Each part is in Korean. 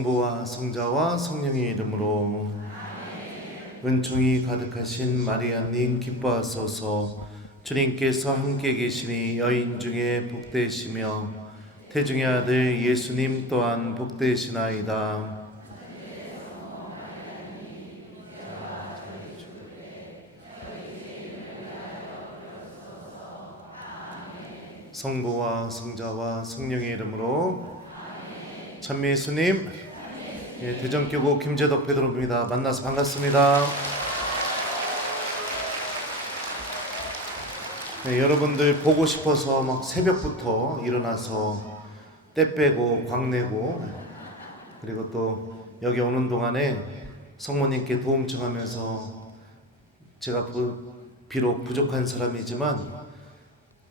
성부와 성자와 성령의 이름으로. 은총이 가득하신 마리아님 기뻐하소서. 주님께서 함께 계시니 여인 중에 복되시며 태중의 아들 예수님 또한 복되시나이다. 성부와 성자와 성령의 이름으로. 찬미 예수님. 대전교구 김재덕 베드로입니다. 만나서 반갑습니다. 여러분들 보고 싶어서 막 새벽부터 일어나서 때 빼고 광내고, 그리고 또 여기 오는 동안에 성모님께 도움 청하면서 제가 비록 부족한 사람이지만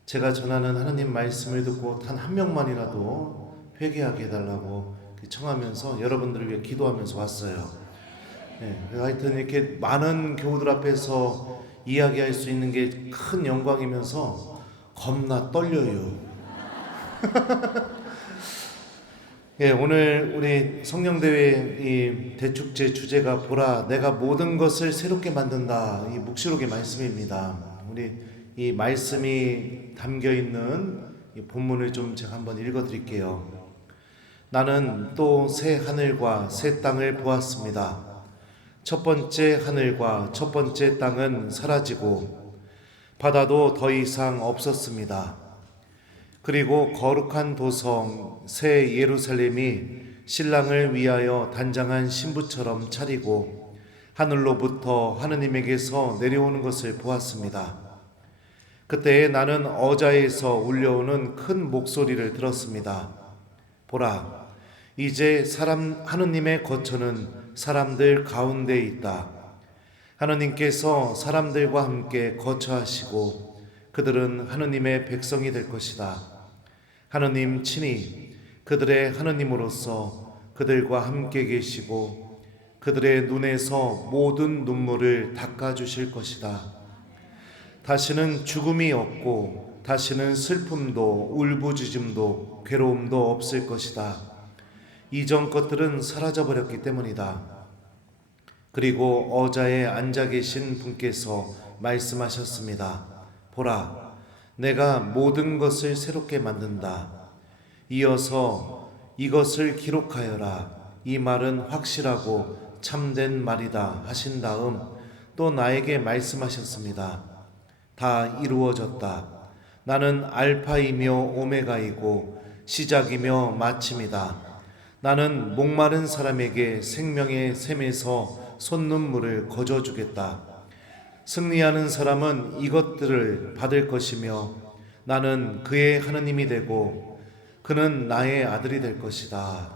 제가 전하는 하나님 말씀을 듣고 단 한 명만이라도 회개하게 해달라고 청하면서 여러분들을 위해 기도하면서 왔어요. 하여튼 이렇게 많은 교우들 앞에서 이야기할 수 있는 게 큰 영광이면서 겁나 떨려요. 오늘 우리 성령대회 이 대축제 주제가 보라 내가 모든 것을 새롭게 만든다, 이 묵시록의 말씀입니다. 우리 이 말씀이 담겨 있는 이 본문을 좀 제가 한번 읽어 드릴게요. 나는 또 새 하늘과 새 땅을 보았습니다. 첫 번째 하늘과 첫 번째 땅은 사라지고 바다도 더 이상 없었습니다. 그리고 거룩한 도성 새 예루살렘이 신랑을 위하여 단장한 신부처럼 차리고 하늘로부터 하느님에게서 내려오는 것을 보았습니다. 그때 나는 어자에서 울려오는 큰 목소리를 들었습니다. 보라, 이제 하느님의 거처는 사람들 가운데 있다. 하느님께서 사람들과 함께 거처하시고 그들은 하느님의 백성이 될 것이다. 하느님 친히 그들의 하느님으로서 그들과 함께 계시고 그들의 눈에서 모든 눈물을 닦아주실 것이다. 다시는 죽음이 없고 다시는 슬픔도 울부짖음도 괴로움도 없을 것이다. 이전 것들은 사라져버렸기 때문이다. 그리고 어자에 앉아 계신 분께서 말씀하셨습니다. 보라, 내가 모든 것을 새롭게 만든다. 이어서 이것을 기록하여라. 이 말은 확실하고 참된 말이다 하신 다음 또 나에게 말씀하셨습니다. 다 이루어졌다. 나는 알파이며 오메가이고 시작이며 마침이다. 나는 목마른 사람에게 생명의 샘에서 솟는물을 거저주겠다. 승리하는 사람은 이것들을 받을 것이며 나는 그의 하느님이 되고 그는 나의 아들이 될 것이다.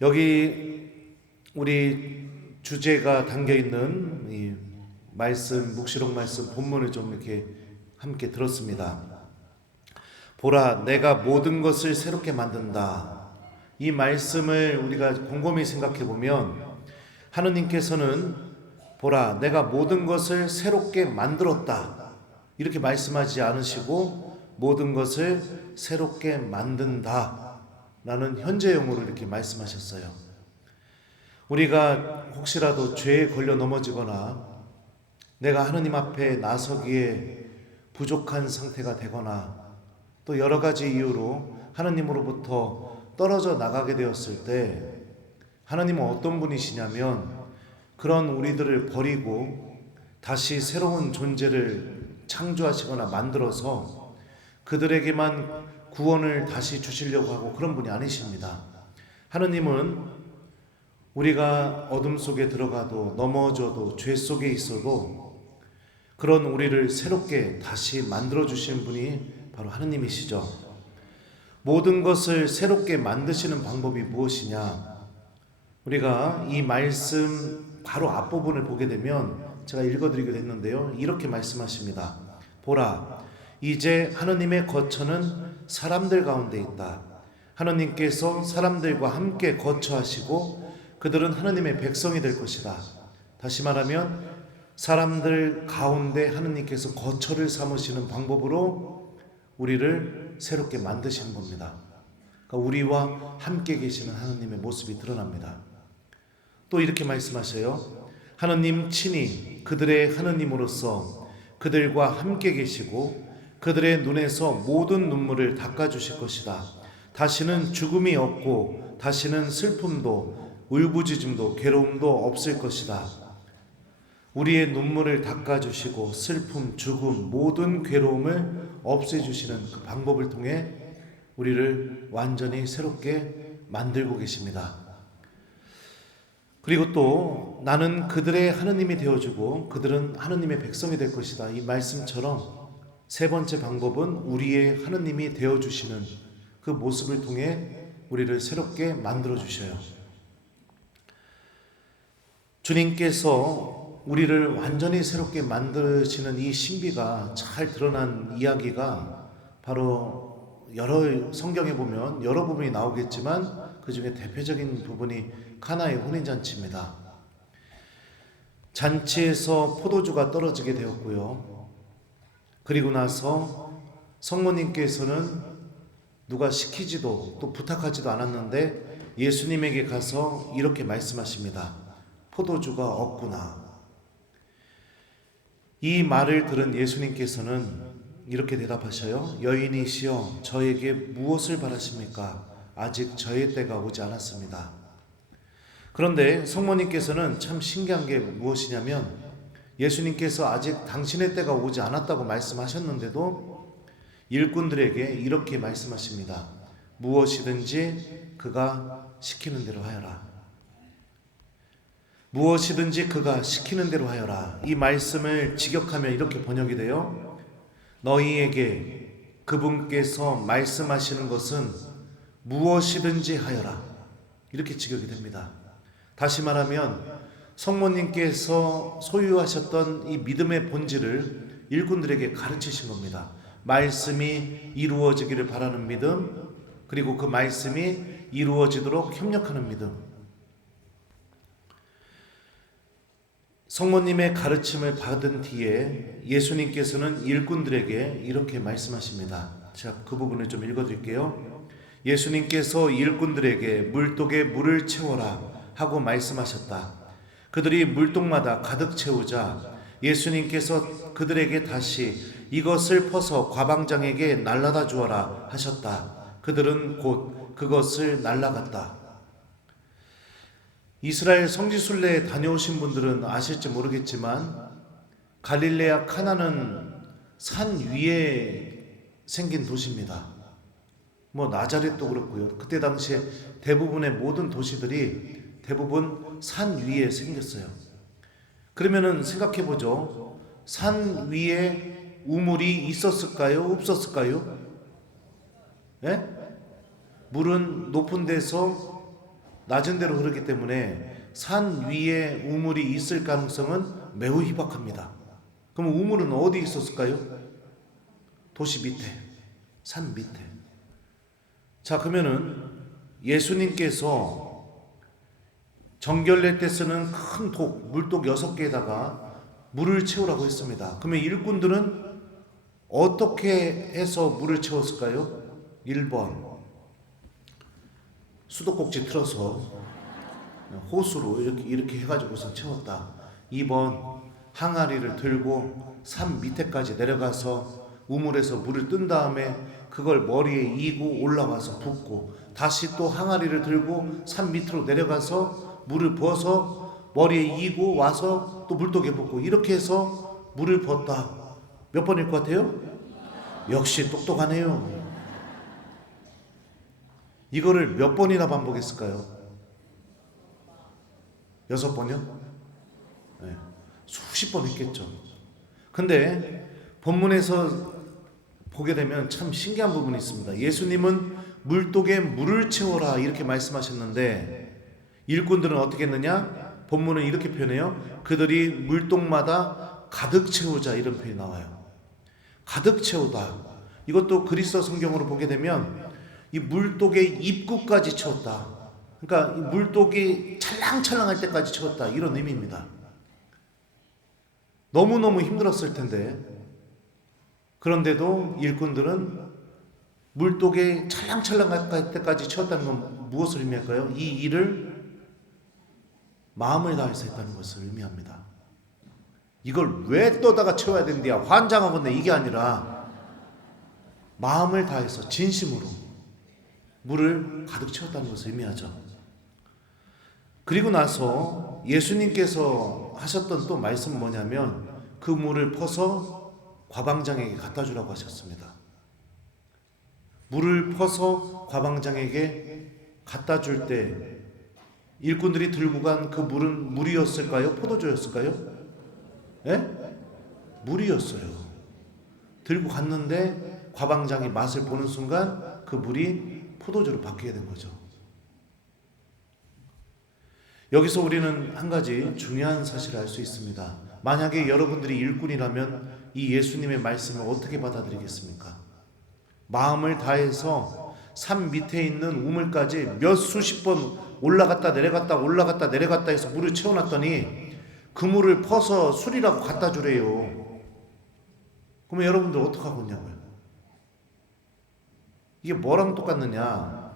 여기 우리 주제가 담겨있는 이 말씀, 묵시록 말씀 본문을 좀 이렇게 함께 들었습니다. 보라, 내가 모든 것을 새롭게 만든다. 이 말씀을 우리가 곰곰이 생각해 보면 하느님께서는 보라, 내가 모든 것을 새롭게 만들었다 이렇게 말씀하지 않으시고 모든 것을 새롭게 만든다 라는 현재형으로 이렇게 말씀하셨어요. 우리가 혹시라도 죄에 걸려 넘어지거나 내가 하느님 앞에 나서기에 부족한 상태가 되거나 또 여러 가지 이유로 하느님으로부터 떨어져 나가게 되었을 때 하느님은 어떤 분이시냐면 그런 우리들을 버리고 다시 새로운 존재를 창조하시거나 만들어서 그들에게만 구원을 다시 주시려고 하고 그런 분이 아니십니다. 하느님은 우리가 어둠 속에 들어가도 넘어져도 죄 속에 있어도 그런 우리를 새롭게 다시 만들어 주시는 분이 바로 하느님이시죠. 모든 것을 새롭게 만드시는 방법이 무엇이냐? 우리가 이 말씀 바로 앞부분을 보게 되면 제가 읽어드리기로 했는데요. 이렇게 말씀하십니다. 보라, 이제 하느님의 거처는 사람들 가운데 있다. 하느님께서 사람들과 함께 거처하시고 그들은 하느님의 백성이 될 것이다. 다시 말하면 사람들 가운데 하느님께서 거처를 삼으시는 방법으로 우리를 새롭게 만드시는 겁니다. 그러니까 우리와 함께 계시는 하느님의 모습이 드러납니다. 또 이렇게 말씀하셔요. 하느님 친히 그들의 하느님으로서 그들과 함께 계시고 그들의 눈에서 모든 눈물을 닦아주실 것이다. 다시는 죽음이 없고 다시는 슬픔도 울부짖음도 괴로움도 없을 것이다. 우리의 눈물을 닦아주시고 슬픔, 죽음, 모든 괴로움을 없애주시는 그 방법을 통해 우리를 완전히 새롭게 만들고 계십니다. 그리고 또 나는 그들의 하느님이 되어주고 그들은 하느님의 백성이 될 것이다. 이 말씀처럼 세 번째 방법은 우리의 하느님이 되어주시는 그 모습을 통해 우리를 새롭게 만들어주셔요. 주님께서 우리를 완전히 새롭게 만드시는 이 신비가 잘 드러난 이야기가 바로 여러 성경에 보면 여러 부분이 나오겠지만 그 중에 대표적인 부분이 카나의 혼인잔치입니다. 잔치에서 포도주가 떨어지게 되었고요. 그리고 나서 성모님께서는 누가 시키지도 또 부탁하지도 않았는데 예수님에게 가서 이렇게 말씀하십니다. 포도주가 없구나. 이 말을 들은 예수님께서는 이렇게 대답하셔요. 여인이시여 저에게 무엇을 바라십니까? 아직 저의 때가 오지 않았습니다. 그런데 성모님께서는 참 신기한 게 무엇이냐면 예수님께서 아직 당신의 때가 오지 않았다고 말씀하셨는데도 일꾼들에게 이렇게 말씀하십니다. 무엇이든지 그가 시키는 대로 하여라. 무엇이든지 그가 시키는 대로 하여라. 이 말씀을 직역하면 이렇게 번역이 돼요. 너희에게 그분께서 말씀하시는 것은 무엇이든지 하여라. 이렇게 직역이 됩니다. 다시 말하면 성모님께서 소유하셨던 이 믿음의 본질을 일꾼들에게 가르치신 겁니다. 말씀이 이루어지기를 바라는 믿음, 그리고 그 말씀이 이루어지도록 협력하는 믿음. 성모님의 가르침을 받은 뒤에 예수님께서는 일꾼들에게 이렇게 말씀하십니다. 제가 그 부분을 좀 읽어드릴게요. 예수님께서 일꾼들에게 물독에 물을 채워라 하고 말씀하셨다. 그들이 물독마다 가득 채우자 예수님께서 그들에게 다시 이것을 퍼서 과방장에게 날라다 주어라 하셨다. 그들은 곧 그것을 날라갔다. 이스라엘 성지순례에 다녀오신 분들은 아실지 모르겠지만 갈릴레아 카나는 산 위에 생긴 도시입니다. 나자렛도 그렇고요. 그때 당시에 대부분의 모든 도시들이 대부분 산 위에 생겼어요. 그러면은 생각해 보죠. 산 위에 우물이 있었을까요? 없었을까요? 예? 물은 높은 데서 낮은 데로 흐르기 때문에 산 위에 우물이 있을 가능성은 매우 희박합니다. 그럼 우물은 어디 있었을까요? 도시 밑에, 산 밑에. 자, 그러면은 예수님께서 정결례 때 쓰는 큰 독, 물독 6개에다가 물을 채우라고 했습니다. 그러면 일꾼들은 어떻게 해서 물을 채웠을까요? 1번 수도꼭지 틀어서 호수로 이렇게 해가지고서 채웠다. 2번 항아리를 들고 산 밑에까지 내려가서 우물에서 물을 뜬 다음에 그걸 머리에 이고 올라와서 붓고 다시 또 항아리를 들고 산 밑으로 내려가서 물을 부어서 머리에 이고 와서 또 물독에 붓고 이렇게 해서 물을 부었다. 몇 번일 것 같아요? 역시 똑똑하네요. 이거를 몇 번이나 반복했을까요? 6번이요? 네. 수십 번 했겠죠. 근데 본문에서 보게 되면 참 신기한 부분이 있습니다. 예수님은 물독에 물을 채워라 이렇게 말씀하셨는데 일꾼들은 어떻게 했느냐? 본문은 이렇게 표현해요. 그들이 물독마다 가득 채우자 이런 표현이 나와요. 가득 채우다. 이것도 그리스도 성경으로 보게 되면 이 물독의 입구까지 채웠다. 그러니까 이 물독이 찰랑찰랑할 때까지 채웠다. 이런 의미입니다. 너무너무 힘들었을 텐데 그런데도 일꾼들은 물독에 찰랑찰랑 갈 때까지 채웠다는 건 무엇을 의미할까요? 이 일을 마음을 다해서 했다는 것을 의미합니다. 이걸 왜 떠다가 채워야 된대야 환장하겠네 이게 아니라 마음을 다해서 진심으로 물을 가득 채웠다는 것을 의미하죠. 그리고 나서 예수님께서 하셨던 또 말씀은 뭐냐면 그 물을 퍼서 과방장에게 갖다 주라고 하셨습니다. 물을 퍼서 과방장에게 갖다 줄 때 일꾼들이 들고 간 그 물은 물이었을까요? 포도주였을까요? 예? 물이었어요. 들고 갔는데 과방장이 맛을 보는 순간 그 물이 포도주로 바뀌게 된 거죠. 여기서 우리는 한 가지 중요한 사실을 알 수 있습니다. 만약에 여러분들이 일꾼이라면 이 예수님의 말씀을 어떻게 받아들이겠습니까? 마음을 다해서 산 밑에 있는 우물까지 몇 수십 번 올라갔다 내려갔다 해서 물을 채워놨더니 그 물을 퍼서 술이라고 갖다 주래요. 그러면 여러분들 어떡하겠냐고요? 이게 뭐랑 똑같느냐?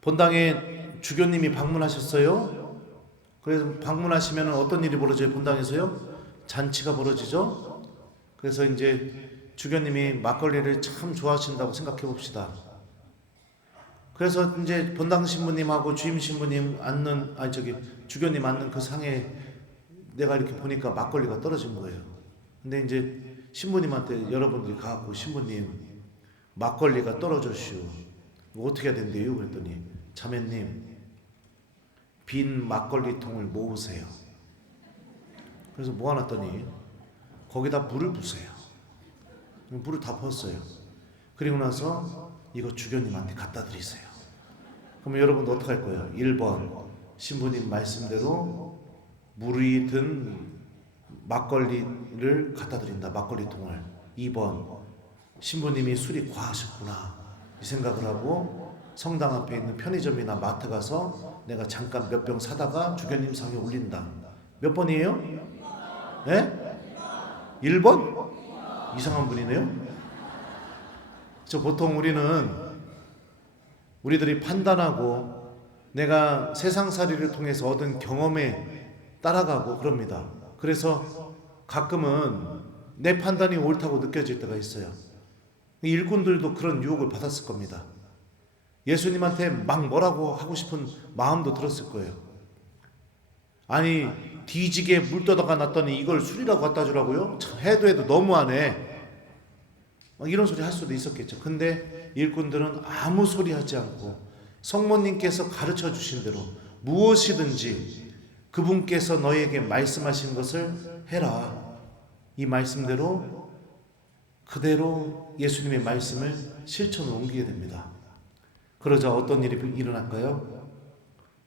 본당에 주교님이 방문하셨어요. 그래서 방문하시면 어떤 일이 벌어져요? 본당에서요? 잔치가 벌어지죠. 그래서 이제 주교님이 막걸리를 참 좋아하신다고 생각해 봅시다. 그래서 이제 본당 신부님하고 주임 신부님 앉는 주교님 앉는 그 상에 내가 이렇게 보니까 막걸리가 떨어진 거예요. 근데 이제 신부님한테 여러분들이 가갖고 신부님 막걸리가 떨어졌슈. 어떻게 해야 된대요? 그랬더니 자매님 빈 막걸리 통을 모으세요. 그래서 모아놨더니 거기다 물을 부세요. 물을 다 부었어요. 그리고 나서 이거 주교님한테 갖다 드리세요. 그러면 여러분도 어떻게 할 거예요? 1번 신부님 말씀대로 물이 든 막걸리를 갖다 드린다. 막걸리 통을. 2번 신부님이 술이 과하셨구나 이 생각을 하고 성당 앞에 있는 편의점이나 마트 가서 내가 잠깐 몇 병 사다가 주교님 상에 올린다. 몇 번이에요? 네? 1번? 이상한 분이네요. 보통 우리들이 판단하고 내가 세상살이를 통해서 얻은 경험에 따라가고 그럽니다. 그래서 가끔은 내 판단이 옳다고 느껴질 때가 있어요. 일꾼들도 그런 유혹을 받았을 겁니다. 예수님한테 막 뭐라고 하고 싶은 마음도 들었을 거예요. 아니 뒤지게 물 떠다가 놨더니 이걸 술이라고 갖다 주라고요? 참 해도 너무하네. 이런 소리 할 수도 있었겠죠. 근데 일꾼들은 아무 소리 하지 않고 성모님께서 가르쳐 주신 대로 무엇이든지 그분께서 너희에게 말씀하신 것을 해라. 이 말씀대로 그대로 예수님의 말씀을 실천으로 옮기게 됩니다. 그러자 어떤 일이 일어날까요?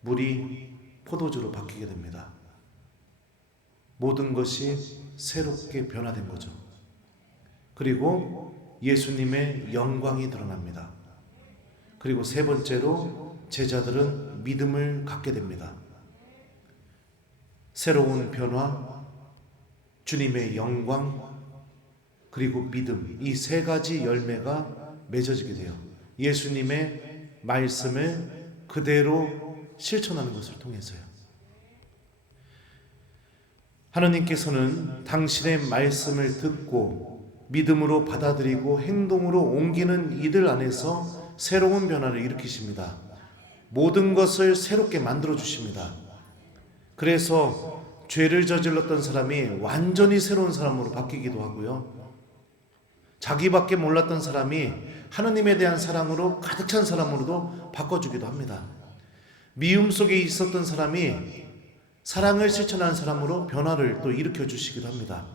물이 포도주로 바뀌게 됩니다. 모든 것이 새롭게 변화된 거죠. 그리고 예수님의 영광이 드러납니다. 그리고 세 번째로 제자들은 믿음을 갖게 됩니다. 새로운 변화, 주님의 영광, 그리고 믿음, 이 세 가지 열매가 맺어지게 돼요. 예수님의 말씀을 그대로 실천하는 것을 통해서요. 하나님께서는 당신의 말씀을 듣고 믿음으로 받아들이고 행동으로 옮기는 이들 안에서 새로운 변화를 일으키십니다. 모든 것을 새롭게 만들어 주십니다. 그래서 죄를 저질렀던 사람이 완전히 새로운 사람으로 바뀌기도 하고요. 자기밖에 몰랐던 사람이 하느님에 대한 사랑으로 가득 찬 사람으로도 바꿔주기도 합니다. 미움 속에 있었던 사람이 사랑을 실천하는 사람으로 변화를 또 일으켜 주시기도 합니다.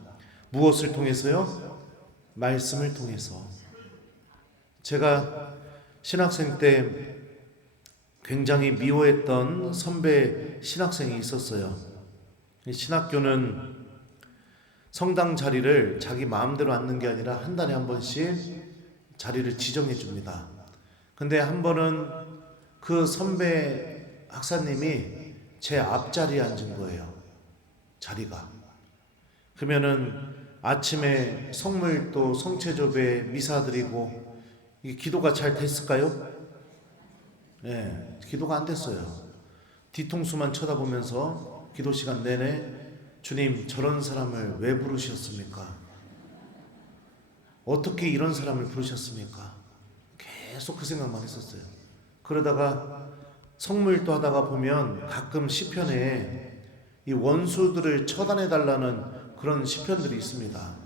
무엇을 통해서요? 말씀을 통해서. 제가 신학생 때 굉장히 미워했던 선배 신학생이 있었어요. 신학교는 성당 자리를 자기 마음대로 앉는 게 아니라 한 달에 한 번씩 자리를 지정해 줍니다. 근데 한 번은 그 선배 학사님이 제 앞자리에 앉은 거예요. 자리가. 그러면은 아침에 성물 또 성체조배 미사 드리고 이게 기도가 잘 됐을까요? 예, 기도가 안 됐어요. 뒤통수만 쳐다보면서 기도 시간 내내 주님, 저런 사람을 왜 부르셨습니까? 어떻게 이런 사람을 부르셨습니까? 계속 그 생각만 했었어요. 그러다가 성물도 하다가 보면 가끔 시편에 이 원수들을 처단해 달라는 그런 시편들이 있습니다.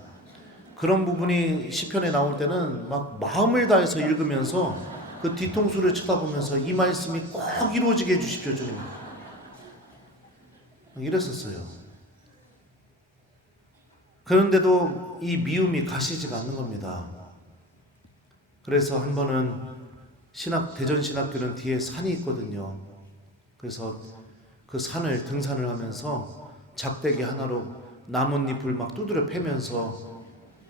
그런 부분이 시편에 나올 때는 막 마음을 다해서 읽으면서 그 뒤통수를 쳐다보면서 이 말씀이 꼭 이루어지게 해주십시오 주님, 이랬었어요. 그런데도 이 미움이 가시지가 않는 겁니다. 그래서 한 번은 대전신학교는 뒤에 산이 있거든요. 그래서 그 산을 등산을 하면서 작대기 하나로 나뭇잎을 막 두드려 패면서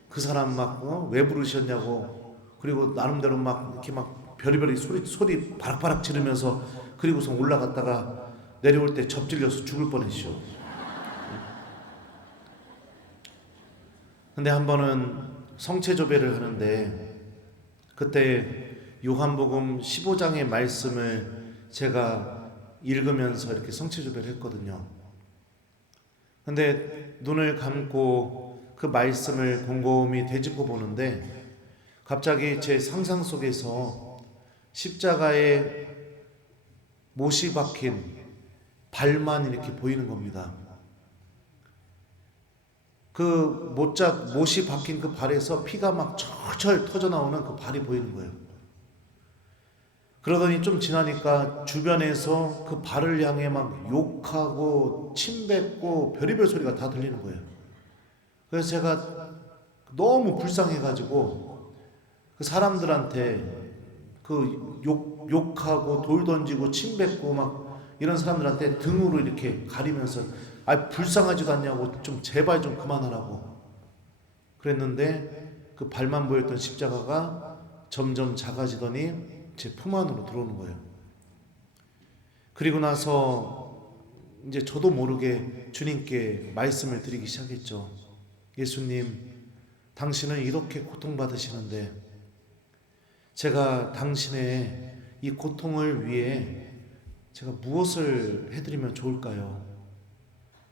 그 사람 막 왜 부르셨냐고, 그리고 나름대로 막 이렇게 막 별의별 소리 바락바락 지르면서, 그리고서 올라갔다가 내려올 때 접질려서 죽을 뻔했죠. 근데 한 번은 성체조배를 하는데 그때 요한복음 15장의 말씀을 제가 읽으면서 이렇게 성체조배를 했거든요. 근데 눈을 감고 그 말씀을 곰곰이 되짚어 보는데 갑자기 제 상상 속에서 십자가에 못이 박힌 발만 이렇게 보이는 겁니다. 그 못이 박힌 그 발에서 피가 막 철철 터져 나오는 그 발이 보이는 거예요. 그러더니 좀 지나니까 주변에서 그 발을 향해 막 욕하고 침뱉고 별의별 소리가 다 들리는 거예요. 그래서 제가 너무 불쌍해가지고 그 사람들한테 그 욕하고 돌 던지고 침뱉고 막 이런 사람들한테 등으로 이렇게 가리면서 불쌍하지도 않냐고, 좀 제발 좀 그만하라고 그랬는데 그 발만 보였던 십자가가 점점 작아지더니 제 품 안으로 들어오는 거예요. 그리고 나서 이제 저도 모르게 주님께 말씀을 드리기 시작했죠. 예수님, 당신은 이렇게 고통받으시는데 제가 당신의 이 고통을 위해 제가 무엇을 해드리면 좋을까요?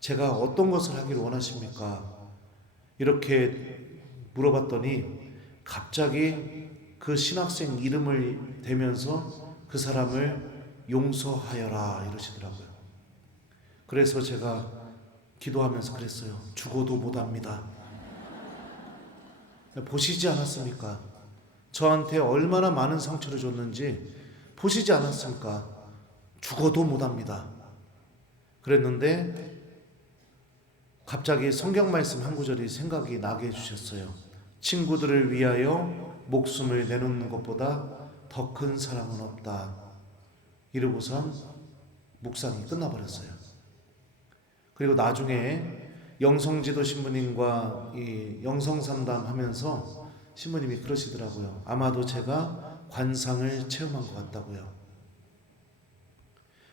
제가 어떤 것을 하기를 원하십니까? 이렇게 물어봤더니 갑자기 그 신학생 이름을 대면서 그 사람을 용서하여라 이러시더라고요. 그래서 제가 기도하면서 그랬어요. 죽어도 못합니다. 보시지 않았습니까? 저한테 얼마나 많은 상처를 줬는지 보시지 않았습니까? 죽어도 못합니다. 그랬는데 갑자기 성경 말씀 한 구절이 생각이 나게 해주셨어요. 친구들을 위하여 목숨을 내놓는 것보다 더 큰 사랑은 없다. 이러고선 묵상이 끝나버렸어요. 그리고 나중에 영성지도 신부님과 이 영성상담 하면서 신부님이 그러시더라고요. 아마도 제가 관상을 체험한 것 같다고요.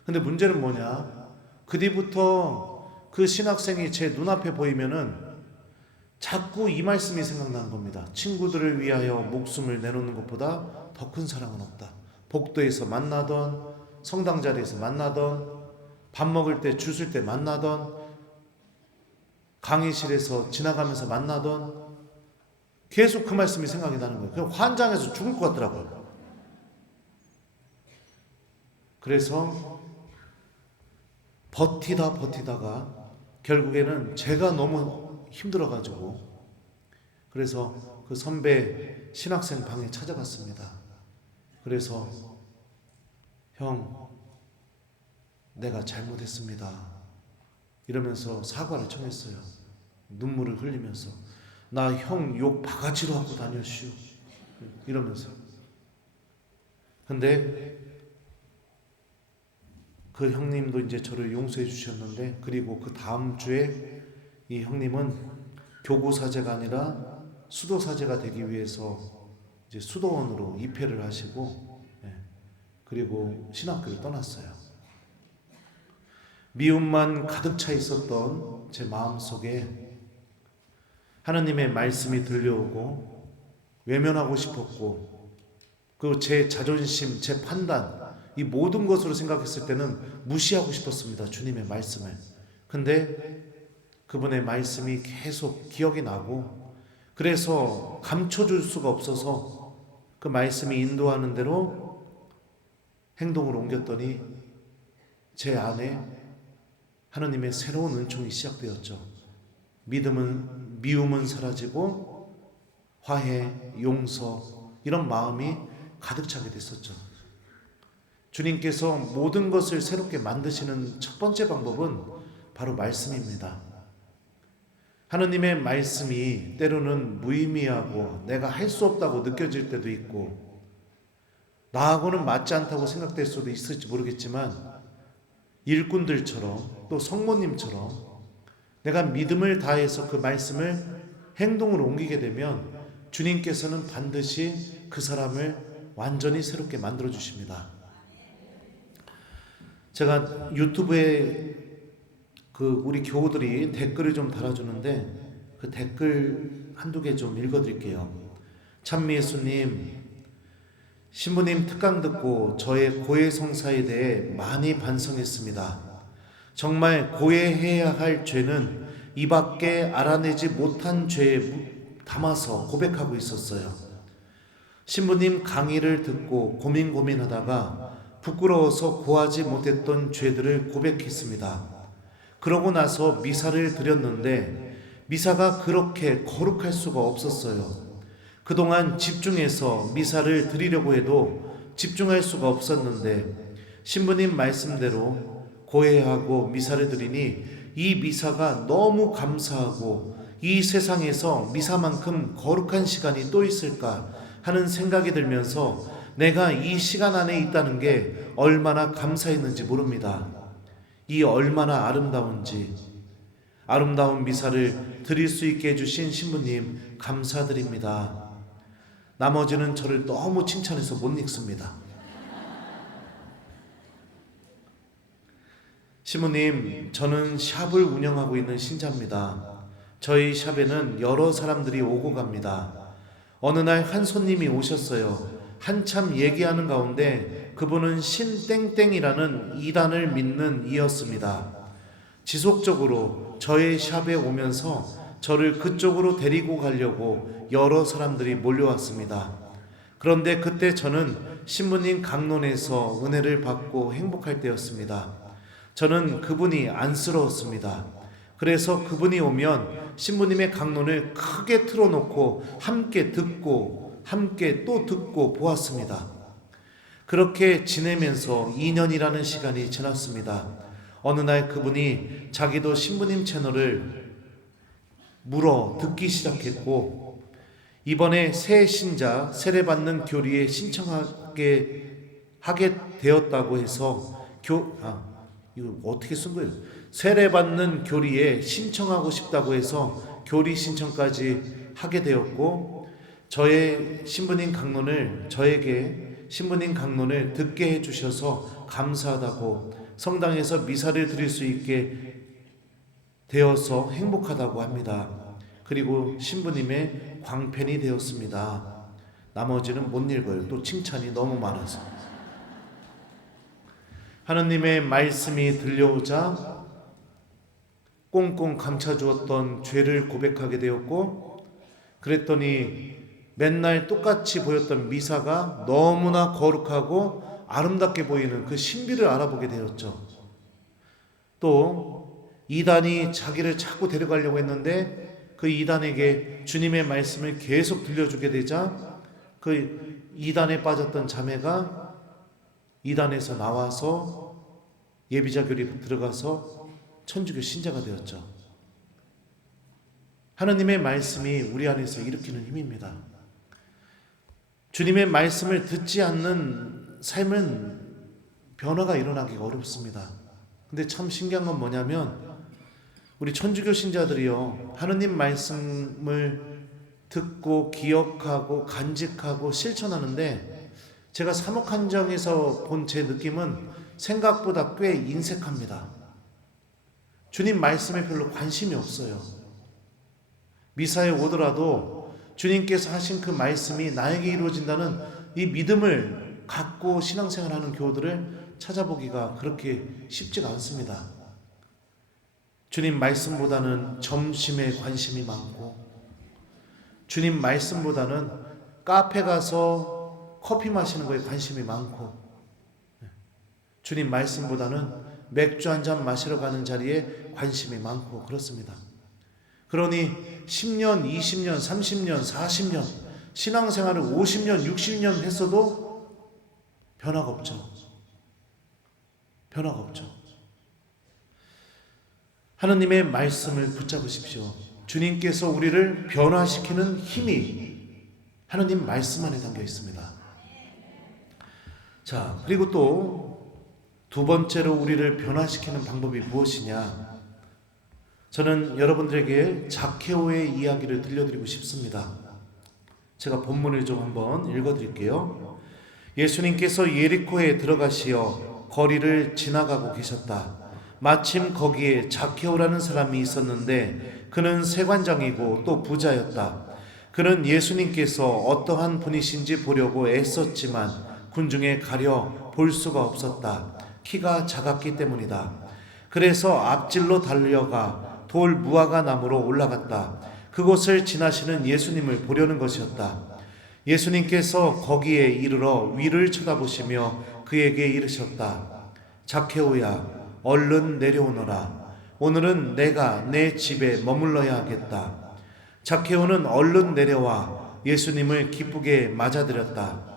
근데 문제는 뭐냐? 그 뒤부터 그 신학생이 제 눈앞에 보이면은 자꾸 이 말씀이 생각나는 겁니다. 친구들을 위하여 목숨을 내놓는 것보다 더 큰 사랑은 없다. 복도에서 만나던, 성당 자리에서 만나던, 밥 먹을 때 주술 때 만나던, 강의실에서 지나가면서 만나던, 계속 그 말씀이 생각이 나는 거예요. 그냥 환장해서 죽을 것 같더라고요. 그래서 버티다가 결국에는 제가 너무 힘들어가지고 그래서 그 선배 신학생 방에 찾아갔습니다. 그래서 형, 내가 잘못했습니다 이러면서 사과를 청했어요. 눈물을 흘리면서 나 형 욕 바가지로 하고 다녔슈 이러면서. 근데 그 형님도 이제 저를 용서해 주셨는데, 그리고 그 다음 주에 이 형님은 교구사제가 아니라 수도사제가 되기 위해서 이제 수도원으로 입회를 하시고, 그리고 신학교를 떠났어요. 미움만 가득 차 있었던 제 마음속에 하나님의 말씀이 들려오고 외면하고 싶었고 그 제 자존심, 제 판단, 이 모든 것으로 생각했을 때는 무시하고 싶었습니다. 주님의 말씀을. 근데 그분의 말씀이 계속 기억이 나고, 그래서 감춰줄 수가 없어서 그 말씀이 인도하는 대로 행동을 옮겼더니 제 안에 하나님의 새로운 은총이 시작되었죠. 미움은 사라지고 화해, 용서, 이런 마음이 가득 차게 됐었죠. 주님께서 모든 것을 새롭게 만드시는 첫 번째 방법은 바로 말씀입니다. 하나님의 말씀이 때로는 무의미하고 내가 할 수 없다고 느껴질 때도 있고, 나하고는 맞지 않다고 생각될 수도 있을지 모르겠지만, 일꾼들처럼 또 성모님처럼 내가 믿음을 다해서 그 말씀을 행동으로 옮기게 되면 주님께서는 반드시 그 사람을 완전히 새롭게 만들어 주십니다. 제가 유튜브에 우리 교우들이 댓글을 좀 달아주는데, 그 댓글 한두 개 좀 읽어드릴게요. 참미예수님, 신부님 특강 듣고 저의 고해 성사에 대해 많이 반성했습니다. 정말 고해해야 할 죄는 이밖에 알아내지 못한 죄에 담아서 고백하고 있었어요. 신부님 강의를 듣고 고민하다가 부끄러워서 고하지 못했던 죄들을 고백했습니다. 그러고 나서 미사를 드렸는데 미사가 그렇게 거룩할 수가 없었어요. 그동안 집중해서 미사를 드리려고 해도 집중할 수가 없었는데 신부님 말씀대로 고해하고 미사를 드리니 이 미사가 너무 감사하고, 이 세상에서 미사만큼 거룩한 시간이 또 있을까 하는 생각이 들면서 내가 이 시간 안에 있다는 게 얼마나 감사했는지 모릅니다. 이 얼마나 아름다운지, 아름다운 미사를 드릴 수 있게 해주신 신부님 감사드립니다. 나머지는 저를 너무 칭찬해서 못 읽습니다. 신부님, 저는 샵을 운영하고 있는 신자입니다. 저희 샵에는 여러 사람들이 오고 갑니다. 어느 날 한 손님이 오셨어요. 한참 얘기하는 가운데 그분은 신땡땡이라는 이단을 믿는 이였습니다. 지속적으로 저의 샵에 오면서 저를 그쪽으로 데리고 가려고 여러 사람들이 몰려왔습니다. 그런데 그때 저는 신부님 강론에서 은혜를 받고 행복할 때였습니다. 저는 그분이 안쓰러웠습니다. 그래서 그분이 오면 신부님의 강론을 크게 틀어놓고 함께 듣고 함께 또 듣고 보았습니다. 그렇게 지내면서 2년이라는 시간이 지났습니다. 어느 날 그분이 자기도 신부님 채널을 물어 듣기 시작했고, 이번에 새 신자 세례받는 교리에 신청하게 되었다고 해서 이거 어떻게 쓴 거예요? 세례받는 교리에 신청하고 싶다고 해서 교리 신청까지 하게 되었고, 저에게 신부님 강론을 듣게 해주셔서 감사하다고, 성당에서 미사를 드릴 수 있게 되어서 행복하다고 합니다. 그리고 신부님의 광팬이 되었습니다. 나머지는 못 읽어요. 또 칭찬이 너무 많아서. 하나님의 말씀이 들려오자 꽁꽁 감춰주었던 죄를 고백하게 되었고, 그랬더니 맨날 똑같이 보였던 미사가 너무나 거룩하고 아름답게 보이는 그 신비를 알아보게 되었죠. 또 이단이 자기를 자꾸 데려가려고 했는데 그 이단에게 주님의 말씀을 계속 들려주게 되자 그 이단에 빠졌던 자매가 이단에서 나와서 예비자 교리 들어가서 천주교 신자가 되었죠. 하나님의 말씀이 우리 안에서 일으키는 힘입니다. 주님의 말씀을 듣지 않는 삶은 변화가 일어나기가 어렵습니다. 근데 참 신기한 건 뭐냐면, 우리 천주교 신자들이요, 하나님 말씀을 듣고 기억하고 간직하고 실천하는데, 제가 사목한정에서 본 제 느낌은 생각보다 꽤 인색합니다. 주님 말씀에 별로 관심이 없어요. 미사에 오더라도 주님께서 하신 그 말씀이 나에게 이루어진다는 이 믿음을 갖고 신앙생활하는 교우들을 찾아보기가 그렇게 쉽지가 않습니다. 주님 말씀보다는 점심에 관심이 많고, 주님 말씀보다는 카페 가서 커피 마시는 거에 관심이 많고, 주님 말씀보다는 맥주 한잔 마시러 가는 자리에 관심이 많고 그렇습니다. 그러니 10년, 20년, 30년, 40년 신앙생활을 50년, 60년 했어도 변화가 없죠. 변화가 없죠. 하나님의 말씀을 붙잡으십시오. 주님께서 우리를 변화시키는 힘이 하나님 말씀 안에 담겨 있습니다. 자, 그리고 또 두 번째로 우리를 변화시키는 방법이 무엇이냐? 저는 여러분들에게 zakhe오의 이야기를 들려드리고 싶습니다. 제가 본문을 좀 한번 읽어드릴게요. 예수님께서 예리코에 들어가시어 거리를 지나가고 계셨다. 마침 거기에 zakhe오라는 사람이 있었는데 그는 세관장이고 또 부자였다. 그는 예수님께서 어떠한 분이신지 보려고 애썼지만 군중에 가려 볼 수가 없었다. 키가 작았기 때문이다. 그래서 앞질러 달려가 돌 무화과 나무로 올라갔다. 그곳을 지나시는 예수님을 보려는 것이었다. 예수님께서 거기에 이르러 위를 쳐다보시며 그에게 이르셨다. zakhe오야, 얼른 내려오너라. 오늘은 내가 내 집에 머물러야 하겠다. zakhe오는 얼른 내려와 예수님을 기쁘게 맞아들였다.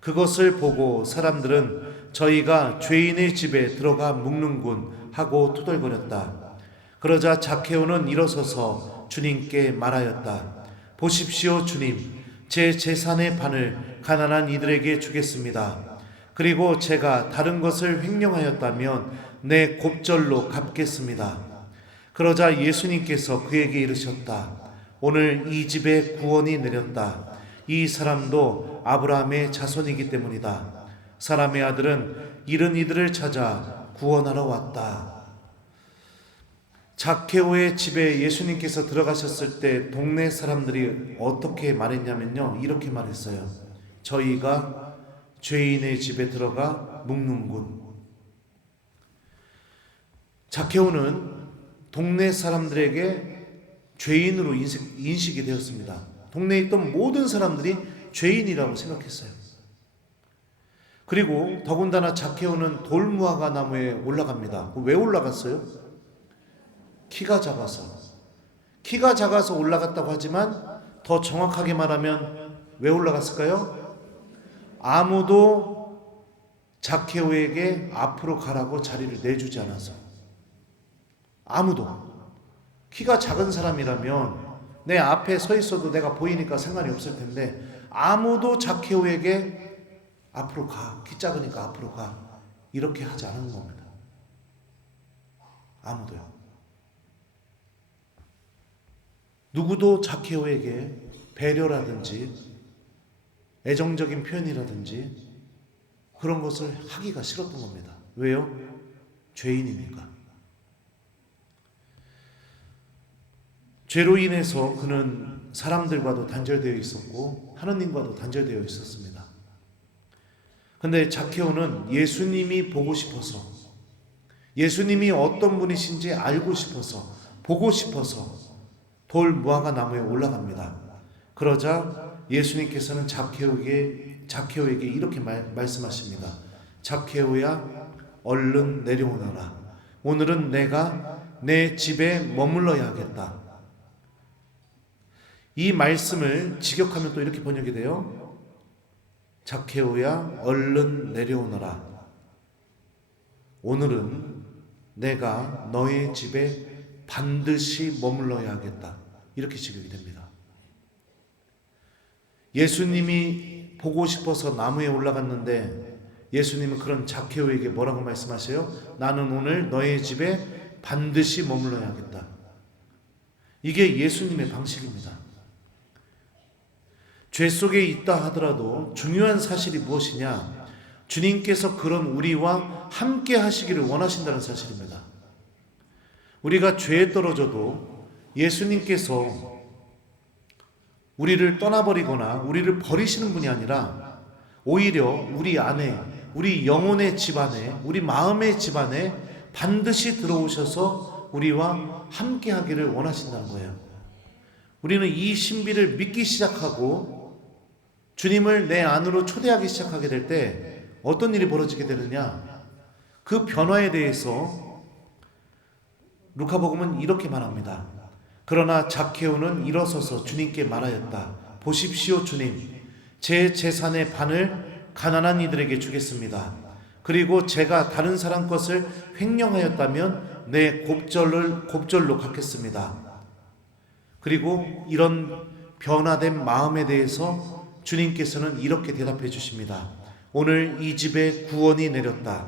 그것을 보고 사람들은 저희가 죄인의 집에 들어가 묵는군 하고 투덜거렸다. 그러자 zakhe오는 일어서서 주님께 말하였다. 보십시오 주님, 제 재산의 반을 가난한 이들에게 주겠습니다. 그리고 제가 다른 것을 횡령하였다면 내 곱절로 갚겠습니다. 그러자 예수님께서 그에게 이르셨다. 오늘 이 집에 구원이 내렸다. 이 사람도 아브라함의 자손이기 때문이다. 사람의 아들은 잃은 이들을 찾아 구원하러 왔다. zakhe오의 집에 예수님께서 들어가셨을 때 동네 사람들이 어떻게 말했냐면요, 이렇게 말했어요. 저희가 죄인의 집에 들어가 묵는군. zakhe오는 동네 사람들에게 죄인으로 인식이 되었습니다. 동네에 있던 모든 사람들이 죄인이라고 생각했어요. 그리고 더군다나 zakhe오는 돌무화과 나무에 올라갑니다. 왜 올라갔어요? 키가 작아서 올라갔다고 하지만 더 정확하게 말하면 왜 올라갔을까요? 아무도 zakhe오에게 앞으로 가라고 자리를 내주지 않아서. 아무도. 키가 작은 사람이라면 내 앞에 서 있어도 내가 보이니까 상관이 없을 텐데 아무도 zakhe오에게 앞으로 가, 키 작으니까 앞으로 가, 이렇게 하지 않은 겁니다. 아무도요. 누구도 zakhe오에게 배려라든지 애정적인 표현이라든지 그런 것을 하기가 싫었던 겁니다. 왜요? 죄인이니까. 죄로 인해서 그는 사람들과도 단절되어 있었고 하느님과도 단절되어 있었습니다. 근데 zakhe오는 예수님이 보고 싶어서, 예수님이 어떤 분이신지 알고 싶어서, 보고 싶어서 돌 무화과 나무에 올라갑니다. 그러자 예수님께서는 zakhe오에게 이렇게 말씀하십니다. zakhe오야, 얼른 내려오너라. 오늘은 내가 내 집에 머물러야 하겠다. 이 말씀을 직역하면 또 이렇게 번역이 돼요. zakhe오야, 얼른 내려오너라. 오늘은 내가 너의 집에 반드시 머물러야 하겠다. 이렇게 직역이 됩니다. 예수님이 보고 싶어서 나무에 올라갔는데 예수님은 그런 zakhe오에게 뭐라고 말씀하세요? 나는 오늘 너의 집에 반드시 머물러야 하겠다. 이게 예수님의 방식입니다. 죄 속에 있다 하더라도 중요한 사실이 무엇이냐? 주님께서 그런 우리와 함께 하시기를 원하신다는 사실입니다. 우리가 죄에 떨어져도 예수님께서 우리를 떠나버리거나 우리를 버리시는 분이 아니라 오히려 우리 안에, 우리 영혼의 집안에, 우리 마음의 집안에 반드시 들어오셔서 우리와 함께 하기를 원하신다는 거예요. 우리는 이 신비를 믿기 시작하고 주님을 내 안으로 초대하기 시작하게 될 때 어떤 일이 벌어지게 되느냐, 그 변화에 대해서 루카복음은 이렇게 말합니다. 그러나 zak케오는 일어서서 주님께 말하였다. 보십시오 주님, 제 재산의 반을 가난한 이들에게 주겠습니다. 그리고 제가 다른 사람 것을 횡령하였다면 내 곱절로 갚겠습니다. 그리고 이런 변화된 마음에 대해서 주님께서는 이렇게 대답해 주십니다. 오늘 이 집에 구원이 내렸다.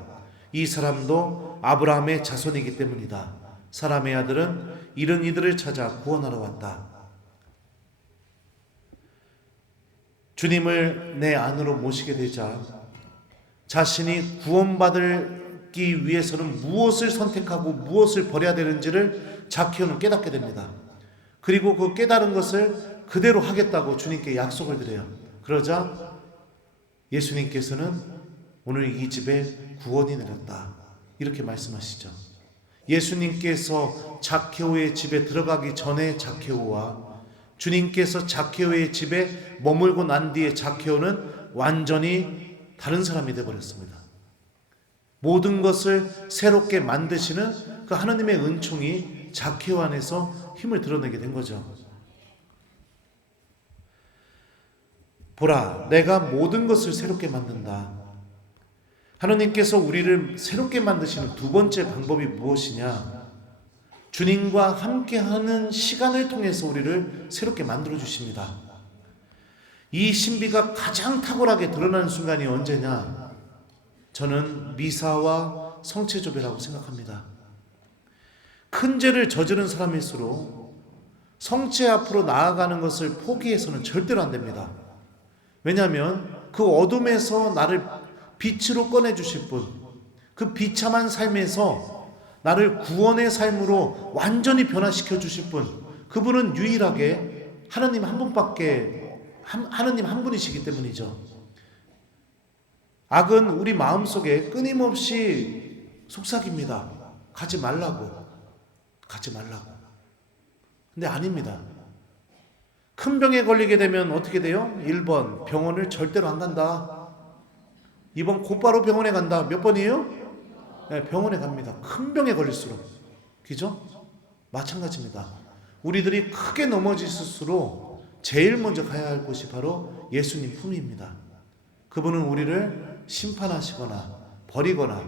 이 사람도 아브라함의 자손이기 때문이다. 사람의 아들은 이런 이들을 찾아 구원하러 왔다. 주님을 내 안으로 모시게 되자 자신이 구원받기 위해서는 무엇을 선택하고 무엇을 버려야 되는지를 zak케오는 깨닫게 됩니다. 그리고 그 깨달은 것을 그대로 하겠다고 주님께 약속을 드려요. 그러자 예수님께서는 오늘 이 집에 구원이 내렸다, 이렇게 말씀하시죠. 예수님께서 zak케오의 집에 들어가기 전에 zak케오와 주님께서 zak케오의 집에 머물고 난 뒤에 zak케오는 완전히 다른 사람이 되어버렸습니다. 모든 것을 새롭게 만드시는 그 하나님의 은총이 zak케오 안에서 힘을 드러내게 된 거죠. 보라, 내가 모든 것을 새롭게 만든다. 하나님께서 우리를 새롭게 만드시는 두 번째 방법이 무엇이냐? 주님과 함께하는 시간을 통해서 우리를 새롭게 만들어 주십니다. 이 신비가 가장 탁월하게 드러나는 순간이 언제냐? 저는 미사와 성체조배라고 생각합니다. 큰 죄를 저지른 사람일수록 성체 앞으로 나아가는 것을 포기해서는 절대로 안 됩니다. 왜냐하면 그 어둠에서 나를 빛으로 꺼내주실 분, 그 비참한 삶에서 나를 구원의 삶으로 완전히 변화시켜 주실 분, 그분은 유일하게 하나님 한 분이시기 때문이죠. 악은 우리 마음속에 끊임없이 속삭입니다. 가지 말라고. 근데 아닙니다. 큰 병에 걸리게 되면 어떻게 돼요? 1번, 병원을 절대로 안 간다. 2번, 곧바로 병원에 간다. 몇 번이에요? 네, 병원에 갑니다. 큰 병에 걸릴수록. 그죠? 마찬가지입니다. 우리들이 크게 넘어질수록 제일 먼저 가야 할 곳이 바로 예수님 품입니다. 그분은 우리를 심판하시거나 버리거나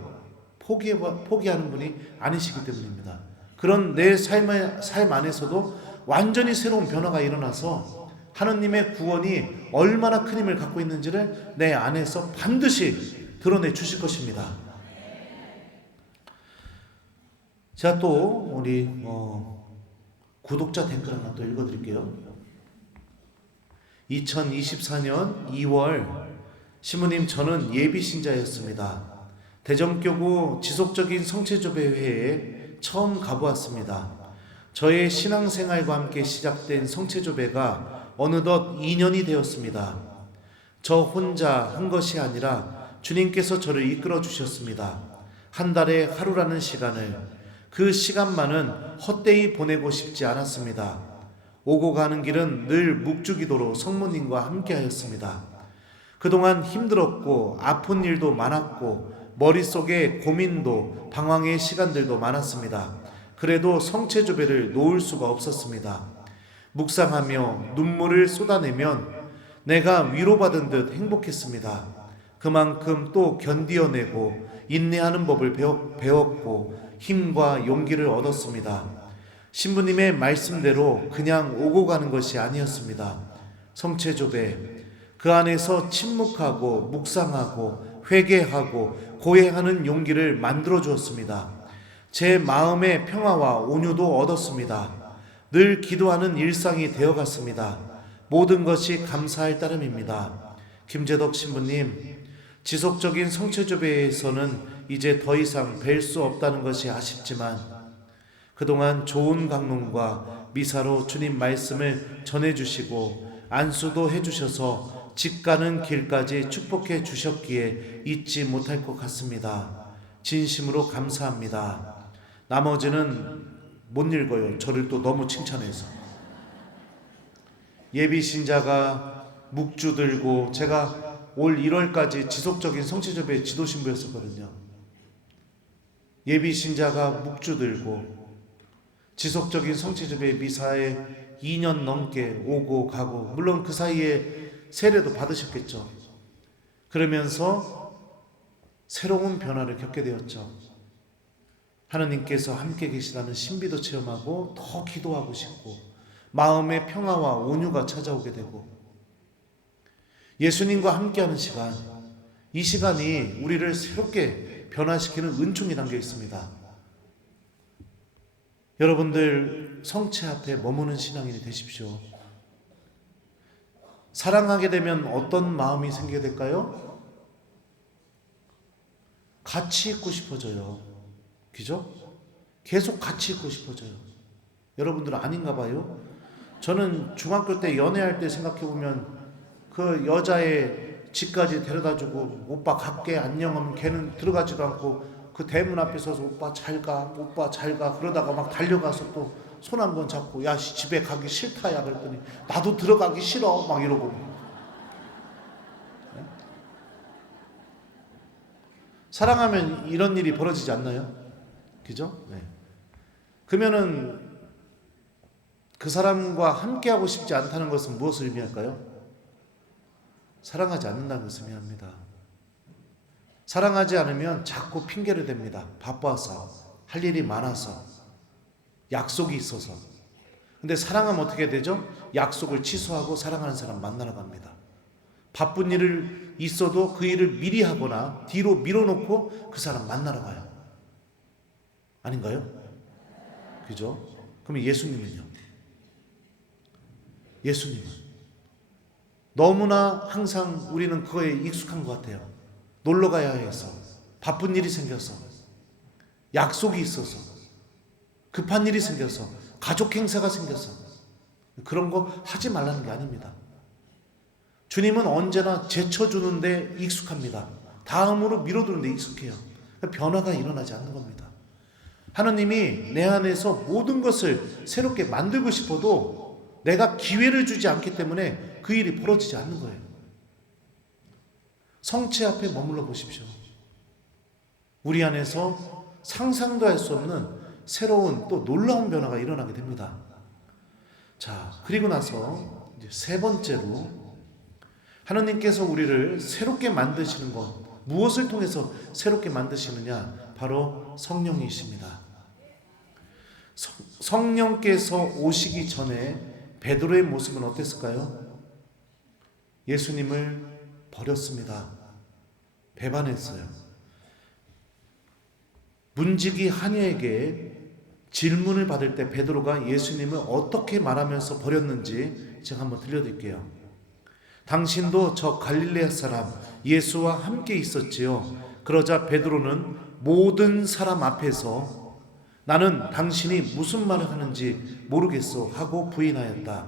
포기하는 분이 아니시기 때문입니다. 그런 내 삶 안에서도 완전히 새로운 변화가 일어나서 하느님의 구원이 얼마나 큰 힘을 갖고 있는지를 내 안에서 반드시 드러내 주실 것입니다. 제가 또 우리 구독자 댓글 하나 또 읽어드릴게요. 2024년 2월 시무님, 저는 예비신자였습니다. 대전교구 지속적인 성체조배회에 처음 가보았습니다. 저의 신앙생활과 함께 시작된 성체조배가 어느덧 2년이 되었습니다. 저 혼자 한 것이 아니라 주님께서 저를 이끌어 주셨습니다. 한 달에 하루라는 시간을, 그 시간만은 헛되이 보내고 싶지 않았습니다. 오고 가는 길은 늘 묵주기도로 성모님과 함께 하였습니다. 그동안 힘들었고 아픈 일도 많았고 머릿속에 고민도 방황의 시간들도 많았습니다. 그래도 성체조배를 놓을 수가 없었습니다. 묵상하며 눈물을 쏟아내면 내가 위로받은 듯 행복했습니다. 그만큼 또 견디어내고 인내하는 법을 배웠고 힘과 용기를 얻었습니다. 신부님의 말씀대로 그냥 오고 가는 것이 아니었습니다. 성체조배, 그 안에서 침묵하고 묵상하고 회개하고 고해하는 용기를 만들어 주었습니다. 제 마음의 평화와 온유도 얻었습니다. 늘 기도하는 일상이 되어갔습니다. 모든 것이 감사할 따름입니다. 김재덕 신부님, 지속적인 성체조배에서는 이제 더 이상 뵐 수 없다는 것이 아쉽지만 그동안 좋은 강론과 미사로 주님 말씀을 전해주시고 안수도 해주셔서 집 가는 길까지 축복해 주셨기에 잊지 못할 것 같습니다. 진심으로 감사합니다. 나머지는 못 읽어요. 저를 또 너무 칭찬해서. 예비신자가 묵주 들고, 제가 올 1월까지 지속적인 성취접의 지도신부였었거든요. 예비신자가 묵주 들고 지속적인 성취접의 미사에 2년 넘게 오고 가고, 물론 그 사이에 세례도 받으셨겠죠. 그러면서 새로운 변화를 겪게 되었죠. 하느님께서 함께 계시다는 신비도 체험하고 더 기도하고 싶고, 마음의 평화와 온유가 찾아오게 되고, 예수님과 함께하는 시간, 이 시간이 우리를 새롭게 변화시키는 은총이 담겨 있습니다. 여러분들 성체 앞에 머무는 신앙인이 되십시오. 사랑하게 되면 어떤 마음이 생기게 될까요? 같이 있고 싶어져요. 그죠? 계속 같이 있고 싶어져요. 여러분들은 아닌가 봐요. 저는 중학교 때 연애할 때 생각해보면 그 여자의 집까지 데려다주고 오빠 갈게 안녕 하면 걔는 들어가지도 않고 그 대문 앞에 서서 오빠 잘가 오빠 잘가 그러다가 막 달려가서 또 손 한 번 잡고 야 집에 가기 싫다 야 그랬더니 나도 들어가기 싫어 막 이러고. 네? 사랑하면 이런 일이 벌어지지 않나요? 그죠? 네. 그러면은 그 사람과 함께하고 싶지 않다는 것은 무엇을 의미할까요? 사랑하지 않는다는 것을 의미합니다. 사랑하지 않으면 자꾸 핑계를 댑니다. 바빠서, 할 일이 많아서, 약속이 있어서. 근데 사랑하면 어떻게 되죠? 약속을 취소하고 사랑하는 사람 만나러 갑니다. 바쁜 일을 있어도 그 일을 미리 하거나 뒤로 밀어놓고 그 사람 만나러 가요. 아닌가요? 그죠? 그럼 예수님은요? 예수님은 너무나 항상 우리는 그거에 익숙한 것 같아요. 놀러 가야 해서, 바쁜 일이 생겨서, 약속이 있어서, 급한 일이 생겨서, 가족 행사가 생겨서, 그런 거 하지 말라는 게 아닙니다. 주님은 언제나 제쳐주는데 익숙합니다. 다음으로 밀어두는데 익숙해요. 변화가 일어나지 않는 겁니다. 하나님이 내 안에서 모든 것을 새롭게 만들고 싶어도 내가 기회를 주지 않기 때문에 그 일이 벌어지지 않는 거예요. 성체 앞에 머물러 보십시오. 우리 안에서 상상도 할 수 없는 새로운 또 놀라운 변화가 일어나게 됩니다. 자, 그리고 나서 이제 세 번째로 하나님께서 우리를 새롭게 만드시는 것, 무엇을 통해서 새롭게 만드시느냐? 바로 성령이십니다. 성령께서 오시기 전에 베드로의 모습은 어땠을까요? 예수님을 버렸습니다. 배반했어요. 문지기 하녀에게 질문을 받을 때 베드로가 예수님을 어떻게 말하면서 버렸는지 제가 한번 들려드릴게요. 당신도 저 갈릴레아 사람 예수와 함께 있었지요. 그러자 베드로는 모든 사람 앞에서 나는 당신이 무슨 말을 하는지 모르겠소 하고 부인하였다.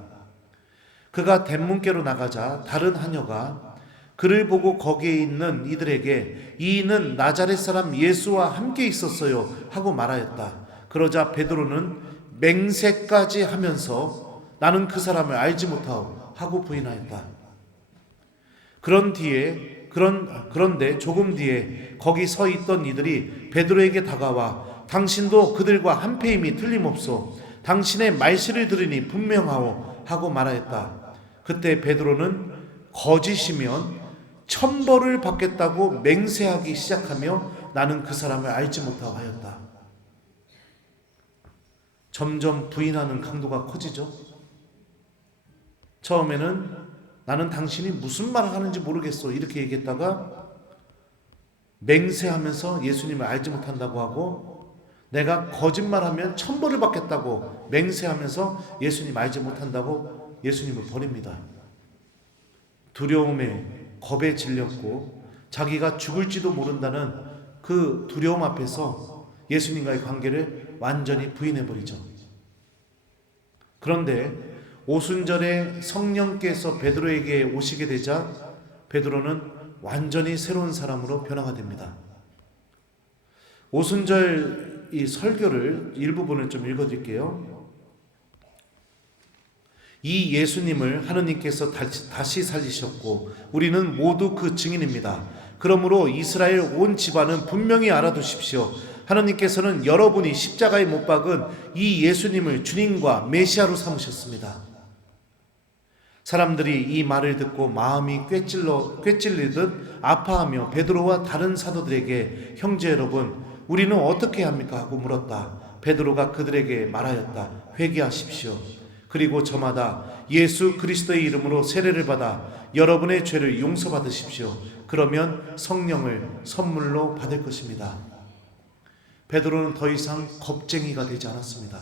그가 대문께로 나가자 다른 하녀가 그를 보고 거기에 있는 이들에게 이는 나자렛 사람 예수와 함께 있었어요 하고 말하였다. 그러자 베드로는 맹세까지 하면서 나는 그 사람을 알지 못하오 하고 부인하였다. 그런데 조금 뒤에 거기 서 있던 이들이 베드로에게 다가와 당신도 그들과 한패임이 틀림없소. 당신의 말실을 들으니 분명하오 하고 말하였다. 그때 베드로는 거짓이면 천벌을 받겠다고 맹세하기 시작하며 나는 그 사람을 알지 못하고 하였다. 점점 부인하는 강도가 커지죠. 처음에는 나는 당신이 무슨 말을 하는지 모르겠어 이렇게 얘기했다가 맹세하면서 예수님을 알지 못한다고 하고 내가 거짓말하면 천벌을 받겠다고 맹세하면서 예수님 알지 못한다고 예수님을 버립니다. 두려움에 겁에 질렸고 자기가 죽을지도 모른다는 그 두려움 앞에서 예수님과의 관계를 완전히 부인해버리죠. 그런데 오순절에 성령께서 베드로에게 오시게 되자 베드로는 완전히 새로운 사람으로 변화가 됩니다. 오순절 이 설교를 일부분을 좀 읽어드릴게요. 이 예수님을 하느님께서 다시 살리셨고 우리는 모두 그 증인입니다. 그러므로 이스라엘 온 집안은 분명히 알아두십시오. 하느님께서는 여러분이 십자가에 못 박은 이 예수님을 주님과 메시아로 삼으셨습니다. 사람들이 이 말을 듣고 마음이 꿰찔리듯 아파하며 베드로와 다른 사도들에게 형제 여러분 우리는 어떻게 합니까? 하고 물었다. 베드로가 그들에게 말하였다. 회개하십시오. 그리고 저마다 예수 그리스도의 이름으로 세례를 받아 여러분의 죄를 용서받으십시오. 그러면 성령을 선물로 받을 것입니다. 베드로는 더 이상 겁쟁이가 되지 않았습니다.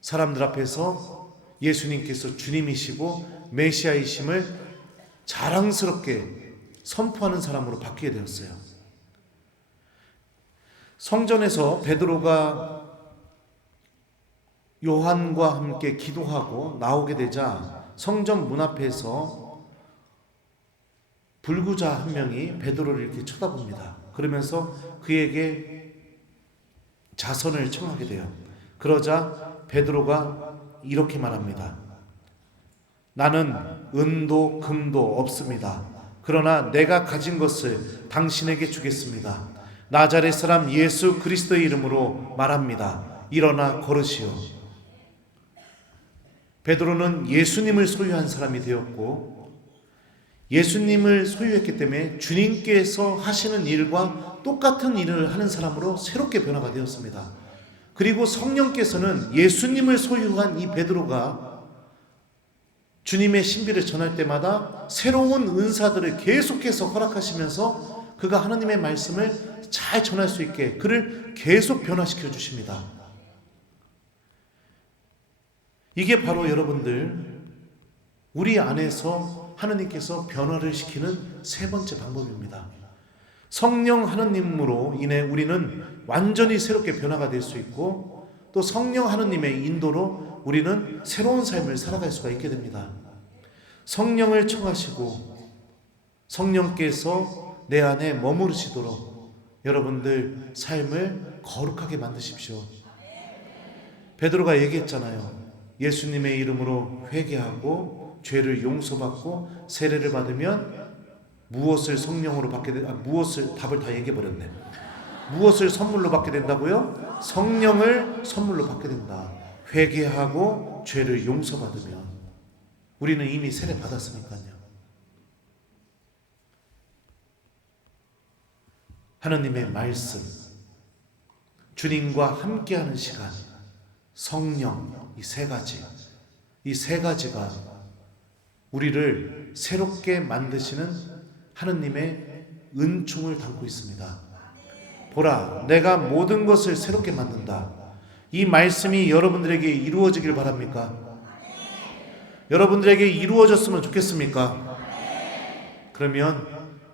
사람들 앞에서 예수님께서 주님이시고 메시아이심을 자랑스럽게 선포하는 사람으로 바뀌게 되었어요. 성전에서 베드로가 요한과 함께 기도하고 나오게 되자 성전 문 앞에서 불구자 한 명이 베드로를 이렇게 쳐다봅니다. 그러면서 그에게 자선을 청하게 돼요. 그러자 베드로가 이렇게 말합니다. 나는 은도 금도 없습니다. 그러나 내가 가진 것을 당신에게 주겠습니다. 나자렛 사람 예수 그리스도의 이름으로 말합니다. 일어나 걸으시오. 베드로는 예수님을 소유한 사람이 되었고 예수님을 소유했기 때문에 주님께서 하시는 일과 똑같은 일을 하는 사람으로 새롭게 변화가 되었습니다. 그리고 성령께서는 예수님을 소유한 이 베드로가 주님의 신비를 전할 때마다 새로운 은사들을 계속해서 허락하시면서 그가 하나님의 말씀을 잘 전할 수 있게 그를 계속 변화시켜 주십니다. 이게 바로 여러분들 우리 안에서 하느님께서 변화를 시키는 세 번째 방법입니다. 성령 하느님으로 인해 우리는 완전히 새롭게 변화가 될 수 있고 또 성령 하느님의 인도로 우리는 새로운 삶을 살아갈 수가 있게 됩니다. 성령을 청하시고 성령께서 내 안에 머무르시도록 여러분들 삶을 거룩하게 만드십시오. 베드로가 얘기했잖아요. 예수님의 이름으로 회개하고 죄를 용서받고 세례를 받으면 무엇을 성령으로 받게 무엇을 답을 다 얘기해 버렸네. 무엇을 선물로 받게 된다고요? 성령을 선물로 받게 된다. 회개하고 죄를 용서받으면 우리는 이미 세례 받았으니까요. 하나님의 말씀, 주님과 함께하는 시간, 성령, 이 세 가지가 우리를 새롭게 만드시는 하느님의 은총을 담고 있습니다. 보라, 내가 모든 것을 새롭게 만든다. 이 말씀이 여러분들에게 이루어지길 바랍니까? 여러분들에게 이루어졌으면 좋겠습니까? 그러면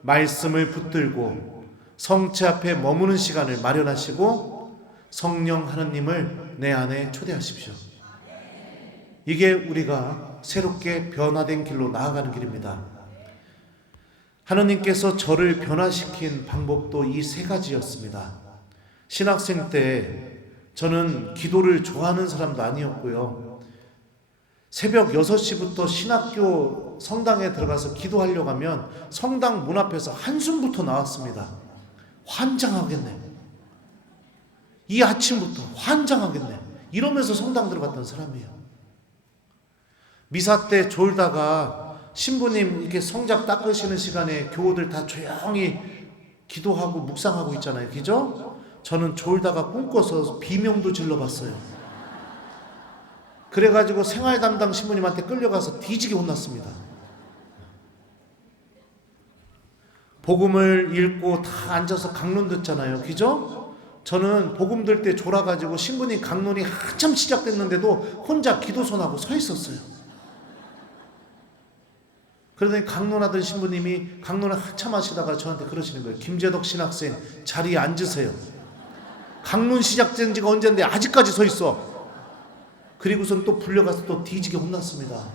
말씀을 붙들고 성체 앞에 머무는 시간을 마련하시고 성령 하느님을 내 안에 초대하십시오. 이게 우리가 새롭게 변화된 길로 나아가는 길입니다. 하느님께서 저를 변화시킨 방법도 이 세 가지였습니다. 신학생 때 저는 기도를 좋아하는 사람도 아니었고요. 새벽 6시부터 신학교 성당에 들어가서 기도하려고 하면 성당 문 앞에서 한숨부터 나왔습니다. 환장하겠네. 이 아침부터 환장하겠네. 이러면서 성당 들어갔던 사람이에요. 미사 때 졸다가 신부님 이렇게 성작 닦으시는 시간에 교우들 다 조용히 기도하고 묵상하고 있잖아요. 그죠? 저는 졸다가 꿈꿔서 비명도 질러봤어요. 그래가지고 생활 담당 신부님한테 끌려가서 뒤지게 혼났습니다. 복음을 읽고 다 앉아서 강론 듣잖아요. 그죠? 저는 복음 들 때 졸아가지고 신부님 강론이 한참 시작됐는데도 혼자 기도선하고 서 있었어요. 그러더니 강론하던 신부님이 강론을 한참 하시다가 저한테 그러시는 거예요. 김재덕 신학생 자리에 앉으세요. 강론 시작된 지가 언젠데 아직까지 서 있어. 그리고선 또 불려가서 또 뒤지게 혼났습니다.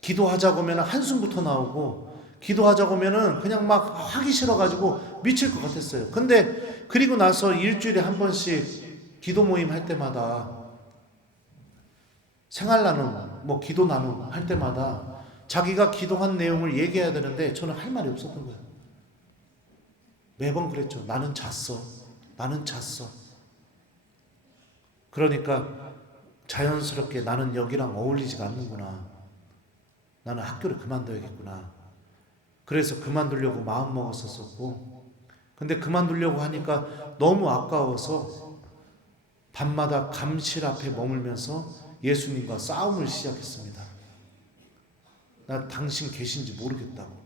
기도하자고 하면 한숨부터 나오고, 기도하자고 하면 그냥 막 하기 싫어가지고 미칠 것 같았어요. 근데 그리고 나서 일주일에 한 번씩 기도 모임 할 때마다, 생활 나눔, 뭐 기도 나눔 할 때마다 자기가 기도한 내용을 얘기해야 되는데 저는 할 말이 없었던 거예요. 매번 그랬죠. 나는 잤어. 나는 잤어. 그러니까 자연스럽게 나는 여기랑 어울리지가 않는구나. 나는 학교를 그만둬야겠구나. 그래서 그만두려고 마음 먹었었고, 근데 그만두려고 하니까 너무 아까워서 밤마다 감실 앞에 머물면서 예수님과 싸움을 시작했습니다. 나 당신 계신지 모르겠다고.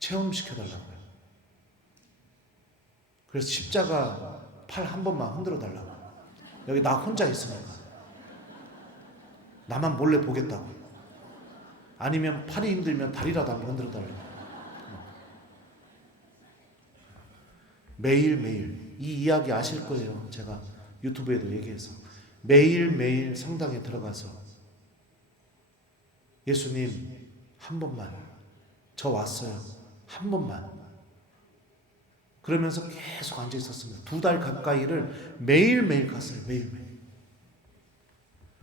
체험시켜달라고요. 그래서 십자가 팔 한 번만 흔들어 달라고. 여기 나 혼자 있으니까. 나만 몰래 보겠다고. 아니면 팔이 힘들면 다리라도 한번 흔들어 달라고. 매일매일 이 이야기 아실 거예요. 제가 유튜브에도 얘기해서 매일매일 성당에 들어가서 예수님 한 번만, 저 왔어요, 한 번만, 그러면서 계속 앉아 있었습니다. 2달 가까이를 매일매일 갔어요. 매일매일.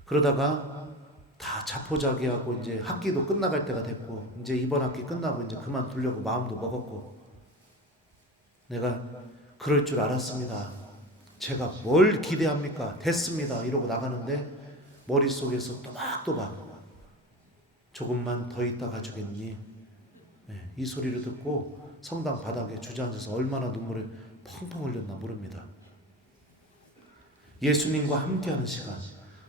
그러다가 다 자포자기하고 이제 학기도 끝나갈 때가 됐고, 이제 이번 학기 끝나고 이제 그만두려고 마음도 먹었고, 내가 그럴 줄 알았습니다. 제가 뭘 기대합니까? 됐습니다. 이러고 나가는데 머릿속에서 또박또박 조금만 더 있다 가주겠니? 네, 이 소리를 듣고 성당 바닥에 주저앉아서 얼마나 눈물을 펑펑 흘렸나 모릅니다. 예수님과 함께하는 시간,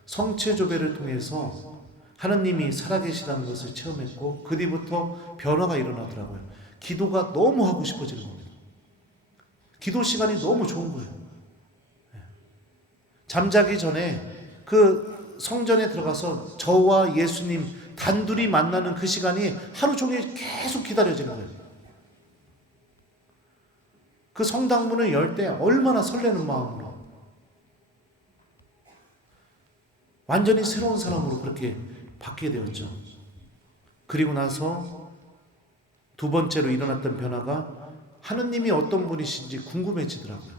성체조배를 통해서 하나님이 살아계시다는 것을 체험했고, 그 뒤부터 변화가 일어나더라고요. 기도가 너무 하고 싶어지는 겁니다. 기도 시간이 너무 좋은 거예요. 잠자기 전에 그 성전에 들어가서 저와 예수님 단둘이 만나는 그 시간이 하루 종일 계속 기다려지는 거예요. 그 성당문을 열 때 얼마나 설레는 마음으로, 완전히 새로운 사람으로 그렇게 바뀌게 되었죠. 그리고 나서 2번째로 일어났던 변화가 하느님이 어떤 분이신지 궁금해지더라고요.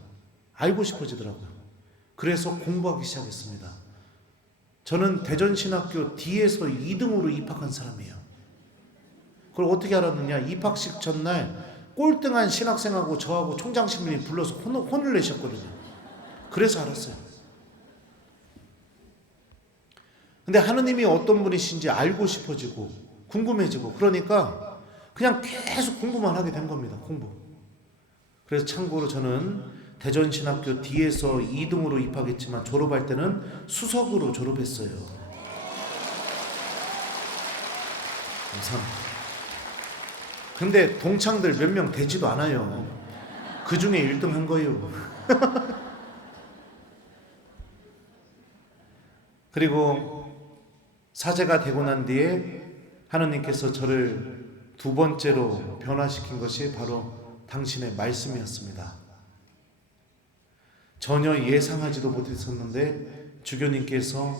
알고 싶어지더라고요. 그래서 공부하기 시작했습니다. 저는 대전신학교 D에서 2등으로 입학한 사람이에요. 그걸 어떻게 알았느냐, 입학식 전날 꼴등한 신학생하고 저하고 총장 신부님 불러서 혼을 내셨거든요. 그래서 알았어요. 근데 하느님이 어떤 분이신지 알고 싶어지고 궁금해지고, 그러니까 그냥 계속 공부만 하게 된 겁니다. 공부. 그래서 참고로 저는 대전신학교 D에서 2등으로 입학했지만 졸업할 때는 수석으로 졸업했어요. 감사합니다. 근데 동창들 몇 명 되지도 않아요. 그 중에 1등 한 거예요. 그리고 사제가 되고 난 뒤에 하나님께서 저를 2번째로 변화시킨 것이 바로 당신의 말씀이었습니다. 전혀 예상하지도 못했었는데 주교님께서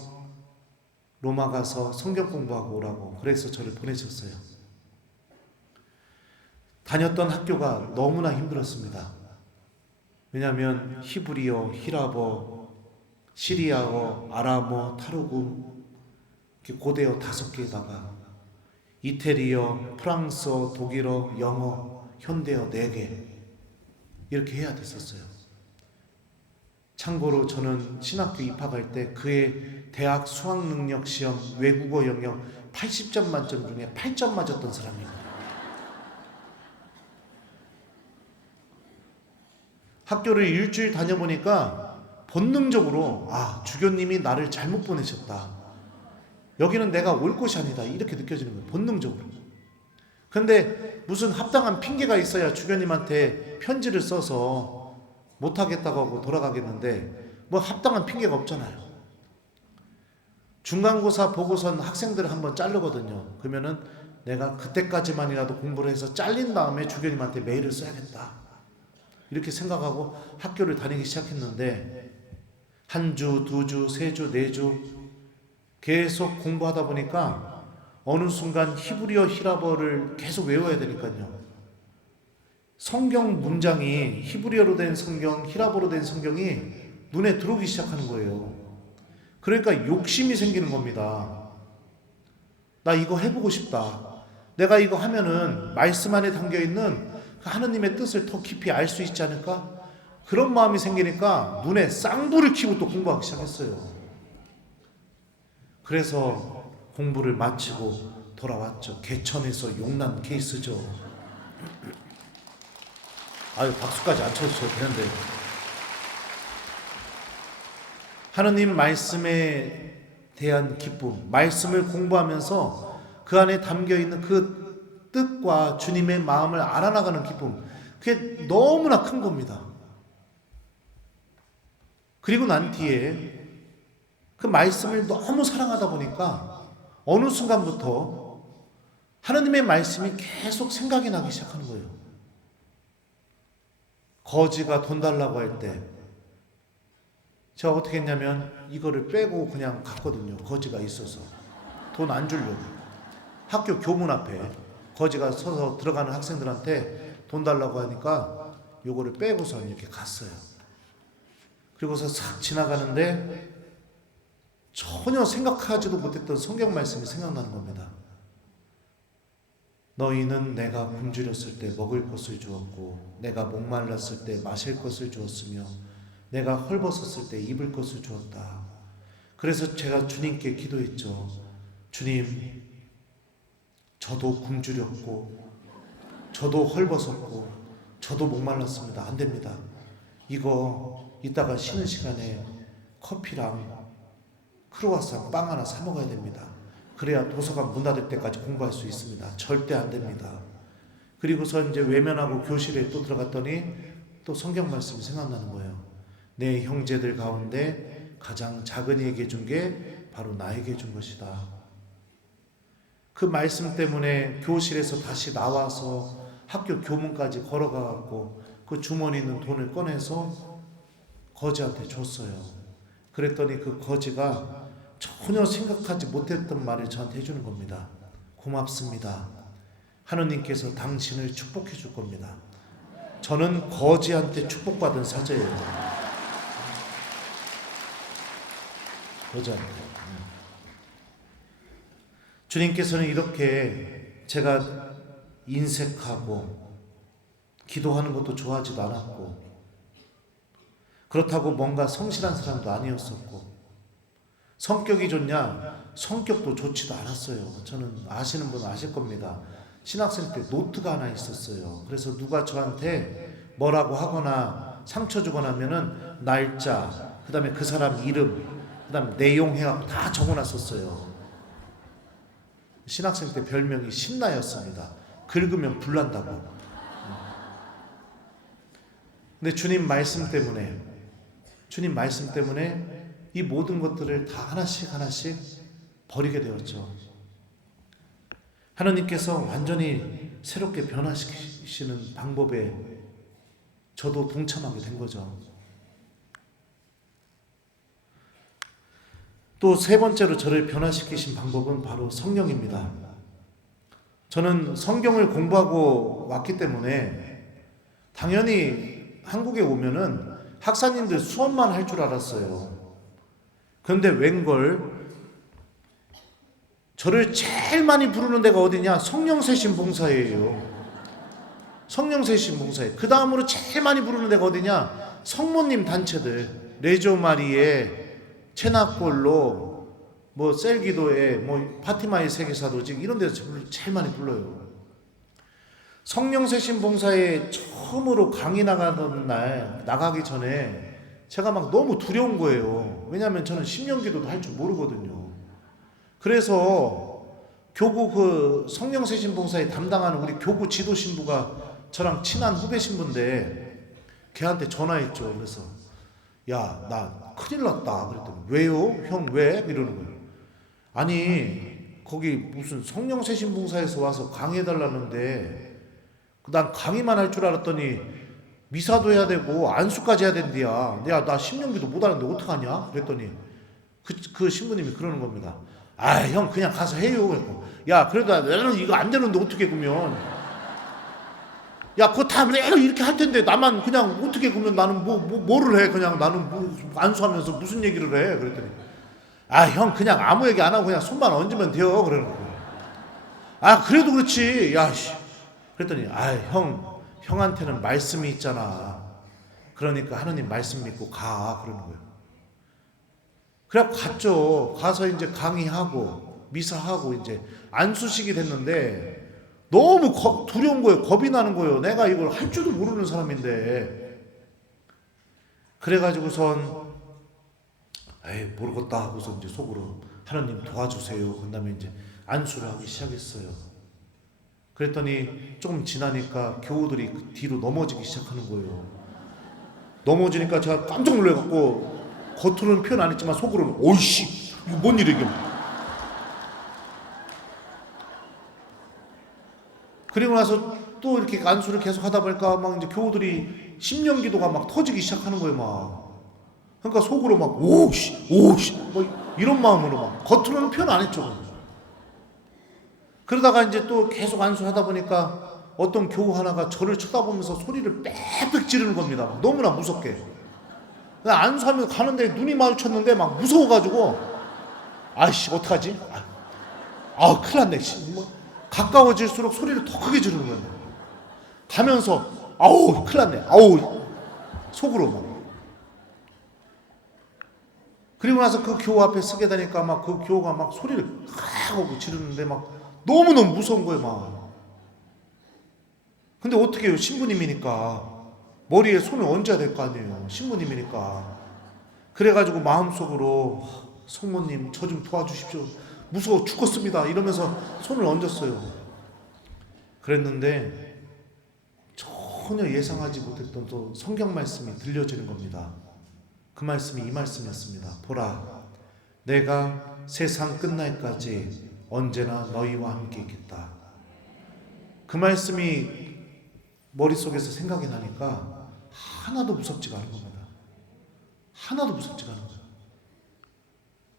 로마 가서 성경 공부하고 오라고 그래서 저를 보내셨어요. 다녔던 학교가 너무나 힘들었습니다. 왜냐하면 히브리어, 히라버, 시리아어, 아람어, 타르굼, 고대어 5개에다가 이태리어, 프랑스어, 독일어, 영어, 현대어 4개 이렇게 해야 됐었어요. 참고로 저는 신학교 입학할 때 그의 대학 수학능력 시험 외국어 영역 80점 만점 중에 8점 맞았던 사람입니다. 학교를 일주일 다녀보니까 본능적으로 주교님이 나를 잘못 보내셨다, 여기는 내가 올 곳이 아니다, 이렇게 느껴지는 거예요. 본능적으로. 그런데 무슨 합당한 핑계가 있어야 주교님한테 편지를 써서 못하겠다고 하고 돌아가겠는데 뭐 합당한 핑계가 없잖아요. 중간고사 보고선 학생들을 한번 자르거든요. 그러면은 내가 그때까지만이라도 공부를 해서 잘린 다음에 주교님한테 메일을 써야겠다, 이렇게 생각하고 학교를 다니기 시작했는데 한 주, 두 주, 세 주, 네 주 계속 공부하다 보니까 어느 순간 히브리어 히라버를 계속 외워야 되니까요. 성경 문장이 히브리어로 된 성경, 히라버로 된 성경이 눈에 들어오기 시작하는 거예요. 그러니까 욕심이 생기는 겁니다. 나 이거 해보고 싶다. 내가 이거 하면은 말씀 안에 담겨있는 하느님의 뜻을 더 깊이 알 수 있지 않을까? 그런 마음이 생기니까 눈에 쌍불을 켜고 또 공부하기 시작했어요. 그래서 공부를 마치고 돌아왔죠. 개천에서 용난 케이스죠. 아유, 박수까지 안 쳐주셔도 되는데. 하느님 말씀에 대한 기쁨, 말씀을 공부하면서 그 안에 담겨있는 그 뜻과 주님의 마음을 알아나가는 기쁨, 그게 너무나 큰 겁니다. 그리고 난 뒤에 그 말씀을 너무 사랑하다 보니까 어느 순간부터 하느님의 말씀이 계속 생각이 나기 시작하는 거예요. 거지가 돈 달라고 할 때 제가 어떻게 했냐면 이거를 빼고 그냥 갔거든요. 거지가 있어서 돈 안 주려고. 학교 교문 앞에 거지가 서서 들어가는 학생들한테 돈 달라고 하니까 요거를 빼고서 이렇게 갔어요. 그리고서 싹 지나가는데 전혀 생각하지도 못했던 성경 말씀이 생각나는 겁니다. 너희는 내가 굶주렸을 때 먹을 것을 주었고 내가 목말랐을 때 마실 것을 주었으며 내가 헐벗었을 때 입을 것을 주었다. 그래서 제가 주님께 기도했죠. 주님, 저도 굶주렸고 저도 헐벗었고 저도 목말랐습니다. 안 됩니다. 이거 이따가 쉬는 시간에 커피랑 크루아상 빵 하나 사 먹어야 됩니다. 그래야 도서관 문 닫을 때까지 공부할 수 있습니다. 절대 안 됩니다. 그리고서 이제 외면하고 교실에 또 들어갔더니 또 성경 말씀이 생각나는 거예요. 내 형제들 가운데 가장 작은 이에게 준 게 바로 나에게 준 것이다. 그 말씀 때문에 교실에서 다시 나와서 학교 교문까지 걸어가고 그 주머니 있는 돈을 꺼내서 거지한테 줬어요. 그랬더니 그 거지가 전혀 생각하지 못했던 말을 저한테 해주는 겁니다. 고맙습니다. 하느님께서 당신을 축복해 줄 겁니다. 저는 거지한테 축복받은 사자예요. 거지한테. 주님께서는 이렇게 제가 인색하고 기도하는 것도 좋아하지도 않았고 그렇다고 뭔가 성실한 사람도 아니었었고 성격이 좋냐? 성격도 좋지도 않았어요. 저는 아시는 분은 아실 겁니다. 신학생 때 노트가 하나 있었어요. 그래서 누가 저한테 뭐라고 하거나 상처 주거나 하면은 날짜, 그 다음에 그 사람 이름, 그 다음에 내용 해갖고 다 적어놨었어요. 신학생 때 별명이 신나였습니다. 긁으면 불난다고. 근데 주님 말씀 때문에 이 모든 것들을 다 하나씩 버리게 되었죠. 하나님께서 완전히 새롭게 변화시키시는 방법에 저도 동참하게 된 거죠. 또 세 번째로 저를 변화시키신 방법은 바로 성령입니다. 저는 성경을 공부하고 왔기 때문에 당연히 한국에 오면은 학사님들 수업만 할 줄 알았어요. 그런데 웬걸 저를 제일 많이 부르는 데가 어디냐? 성령세신 봉사회예요. 성령세신 봉사회. 그 다음으로 제일 많이 부르는 데가 어디냐? 성모님 단체들. 레조마리에, 체나골로, 뭐 셀기도에, 뭐 파티마의 세계사도직 이런 데서 제일 많이 불러요. 성령세신 봉사에 처음으로 강의 나가던 날 나가기 전에 제가 막 너무 두려운 거예요. 왜냐하면 저는 심령기도도 할 줄 모르거든요. 그래서 교구 그 성령세신 봉사에 담당하는 우리 교구 지도 신부가 저랑 친한 후배 신부인데 걔한테 전화했죠. 그래서 야, 나 큰일 났다. 그랬더니 왜요? 형 왜? 이러는 거예요. 아니 거기 무슨 성령세신 봉사에서 와서 강의해달라는데 난 강의만 할 줄 알았더니 미사도 해야 되고 안수까지 해야 된대야. 나 신명기도 못 하는데 어떡하냐? 그랬더니 그 신부님이 그러는 겁니다. 아, 형 그냥 가서 해요. 그랬고, 야, 그래도 나는 이거 안 되는데 어떻게 그러면? 야, 그거 다 이렇게 할 텐데 나만 그냥 어떻게 그러면 나는 뭐를 해? 그냥 나는 안수하면서 무슨 얘기를 해? 그랬더니, 아, 형 그냥 아무 얘기 안 하고 그냥 손만 얹으면 돼요. 그러는 거예요. 아, 그래도 그렇지. 야, 씨. 그랬더니, 아, 형한테는 말씀이 있잖아. 그러니까 하느님 말씀 믿고 가. 그러는 거예요. 그래갖고 갔죠. 가서 이제 강의하고 미사하고 이제 안수식이 됐는데 너무 두려운 거예요. 겁이 나는 거예요. 내가 이걸 할 줄도 모르는 사람인데. 그래가지고선 에이, 모르겠다 하고서 이제 속으로 하느님 도와주세요. 그 다음에 이제 안수를 하기 시작했어요. 그랬더니 조금 지나니까 교우들이 뒤로 넘어지기 시작하는 거예요. 넘어지니까 제가 깜짝 놀래갖고 겉으로는 표현 안 했지만 속으로는 오이씨 이거 뭔 일이게. 그리고 나서 또 이렇게 안수를 계속 하다 보니까 막 이제 교우들이 심령기도가 막 터지기 시작하는 거예요. 막 그러니까 속으로 막 오씨 뭐 이런 마음으로 막 겉으로는 표현 안 했죠. 그러다가 이제 또 계속 안수하다 보니까 어떤 교우 하나가 저를 쳐다보면서 소리를 빽빽 지르는 겁니다. 막 너무나 무섭게. 안수하면서 가는데 눈이 마주쳤는데 막 무서워가지고 아이씨 어떡하지? 큰일 났네. 뭐 가까워질수록 소리를 더 크게 지르는 거예요. 가면서 아우 큰일 났네. 아우 속으로 막. 그리고 나서 그 교우 앞에 서게 되니까 막 그 교우가 막 소리를 하고 지르는데 막 너무너무 무서운 거예요, 막. 근데 어떻게 해요? 신부님이니까. 머리에 손을 얹어야 될 거 아니에요. 신부님이니까. 그래가지고 마음속으로 성모님 저 좀 도와주십시오. 무서워 죽겠습니다. 이러면서 손을 얹었어요. 그랬는데 전혀 예상하지 못했던 또 성경 말씀이 들려지는 겁니다. 그 말씀이 이 말씀이었습니다. 보라, 내가 세상 끝날까지 언제나 너희와 함께 있겠다. 그 말씀이 머릿속에서 생각이 나니까 하나도 무섭지가 않은 겁니다. 하나도 무섭지가 않은 거예요.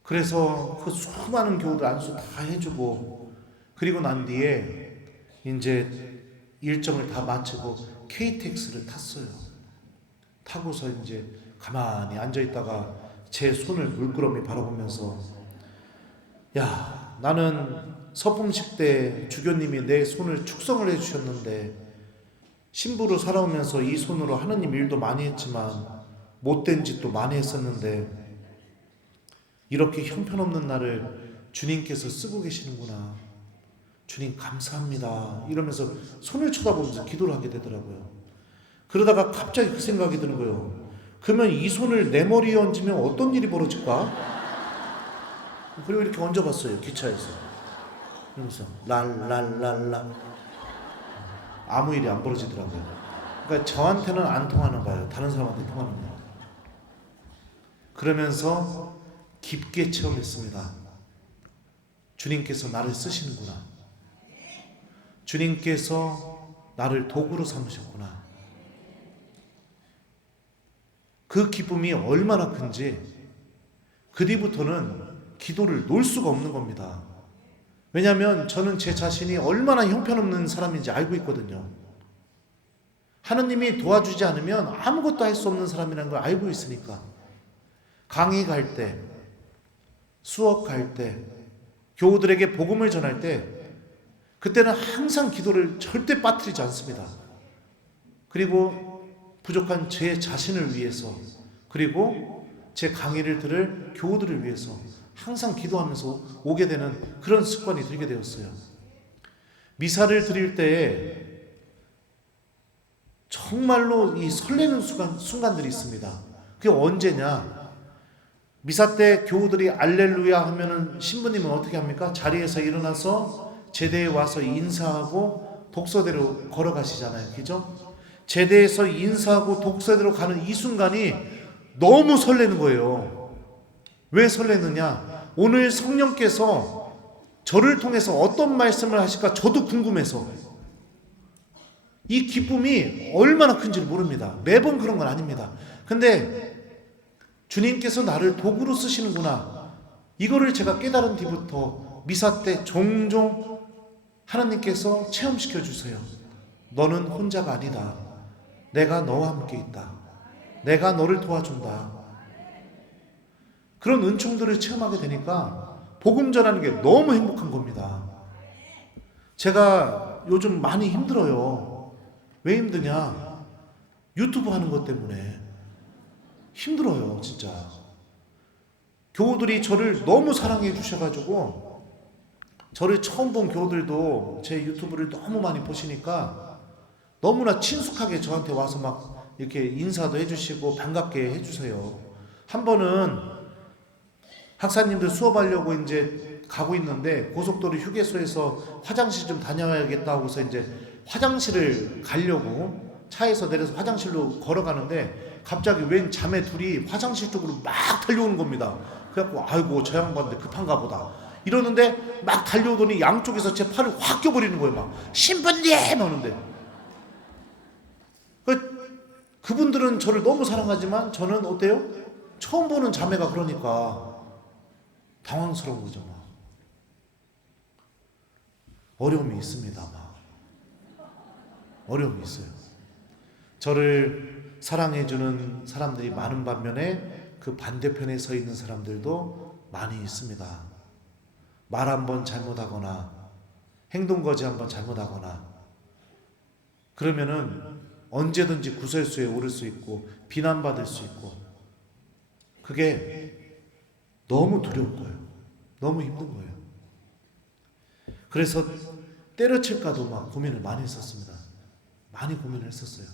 그래서 그 수많은 교우들 안수 다 해주고 그리고 난 뒤에 이제 일정을 다 마치고 KTX를 탔어요. 타고서 이제 가만히 앉아있다가 제 손을 물끄러미 바라보면서 야, 나는 서품식 때 주교님이 내 손을 축성을 해주셨는데 신부로 살아오면서 이 손으로 하느님 일도 많이 했지만 못된 짓도 많이 했었는데 이렇게 형편없는 나를 주님께서 쓰고 계시는구나. 주님 감사합니다. 이러면서 손을 쳐다보면서 기도를 하게 되더라고요. 그러다가 갑자기 그 생각이 드는 거예요. 그러면 이 손을 내 머리에 얹으면 어떤 일이 벌어질까? 그리고 이렇게 얹어봤어요. 기차에서. 그러면서 랄랄랄라 아무 일이 안 벌어지더라고요. 그러니까 저한테는 안 통하는 거예요. 다른 사람한테 통하는 거예요. 그러면서 깊게 체험했습니다. 주님께서 나를 쓰시는구나. 주님께서 나를 도구로 삼으셨구나. 그 기쁨이 얼마나 큰지 그 뒤부터는 기도를 놓을 수가 없는 겁니다. 왜냐하면 저는 제 자신이 얼마나 형편없는 사람인지 알고 있거든요. 하느님이 도와주지 않으면 아무것도 할 수 없는 사람이라는 걸 알고 있으니까. 강의 갈 때, 수업 갈 때, 교우들에게 복음을 전할 때 그때는 항상 기도를 절대 빠뜨리지 않습니다. 그리고 부족한 제 자신을 위해서 그리고 제 강의를 들을 교우들을 위해서 항상 기도하면서 오게 되는 그런 습관이 들게 되었어요. 미사를 드릴 때에 정말로 이 설레는 순간들이 있습니다. 그게 언제냐? 미사 때 교우들이 알렐루야 하면은 신부님은 어떻게 합니까? 자리에서 일어나서 제대에 와서 인사하고 독서대로 걸어가시잖아요. 그죠? 제대에서 인사하고 독서대로 가는 이 순간이 너무 설레는 거예요. 왜 설레느냐? 오늘 성령께서 저를 통해서 어떤 말씀을 하실까 저도 궁금해서 이 기쁨이 얼마나 큰지를 모릅니다. 매번 그런 건 아닙니다. 근데 주님께서 나를 도구로 쓰시는구나, 이거를 제가 깨달은 뒤부터 미사 때 종종 하나님께서 체험시켜 주세요. 너는 혼자가 아니다. 내가 너와 함께 있다. 내가 너를 도와준다. 그런 은총들을 체험하게 되니까 복음 전하는 게 너무 행복한 겁니다. 제가 요즘 많이 힘들어요. 왜 힘드냐? 유튜브 하는 것 때문에 힘들어요, 진짜. 교우들이 저를 너무 사랑해 주셔가지고, 저를 처음 본 교우들도 제 유튜브를 너무 많이 보시니까 너무나 친숙하게 저한테 와서 막 이렇게 인사도 해주시고 반갑게 해주세요. 한 번은 학사님들 수업하려고 이제 가고 있는데 고속도로 휴게소에서 화장실 좀 다녀야겠다 하고서 이제 화장실을 가려고 차에서 내려서 화장실로 걸어가는데 갑자기 웬 자매 둘이 화장실 쪽으로 막 달려오는 겁니다. 그래갖고 아이고 저 양반들 급한가 보다 이러는데 막 달려오더니 양쪽에서 제 팔을 확 껴버리는 거예요. 막 신부님 하는데, 그분들은 저를 너무 사랑하지만 저는 어때요? 처음 보는 자매가 그러니까 당황스러운 거죠. 막 어려움이 있습니다. 막 어려움이 있어요. 저를 사랑해주는 사람들이 많은 반면에 그 반대편에 서 있는 사람들도 많이 있습니다. 말 한번 잘못하거나 행동거지 한번 잘못하거나 그러면은 언제든지 구설수에 오를 수 있고 비난받을 수 있고, 그게 너무 두려운 거예요. 너무 힘든 거예요. 그래서 때려칠까도 막 고민을 많이 했었습니다. 많이 고민을 했었어요.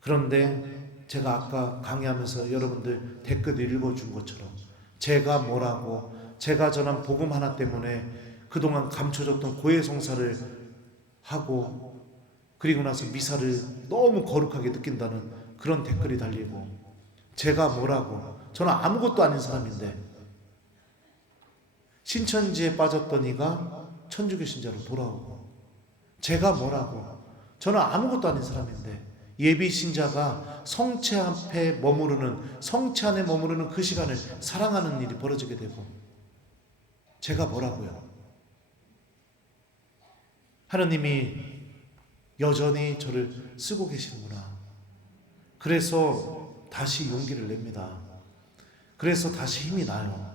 그런데 제가 아까 강의하면서 여러분들 댓글 읽어준 것처럼 제가 뭐라고, 제가 전한 복음 하나 때문에 그동안 감춰졌던 고해성사를 하고 그리고 나서 미사를 너무 거룩하게 느낀다는 그런 댓글이 달리고, 제가 뭐라고, 저는 아무것도 아닌 사람인데 신천지에 빠졌던 이가 천주교 신자로 돌아오고, 제가 뭐라고, 저는 아무것도 아닌 사람인데 예비 신자가 성체 앞에 머무르는, 성체 안에 머무르는 그 시간을 사랑하는 일이 벌어지게 되고, 제가 뭐라고요? 하나님이 여전히 저를 쓰고 계시는구나. 그래서 다시 용기를 냅니다. 그래서 다시 힘이 나요.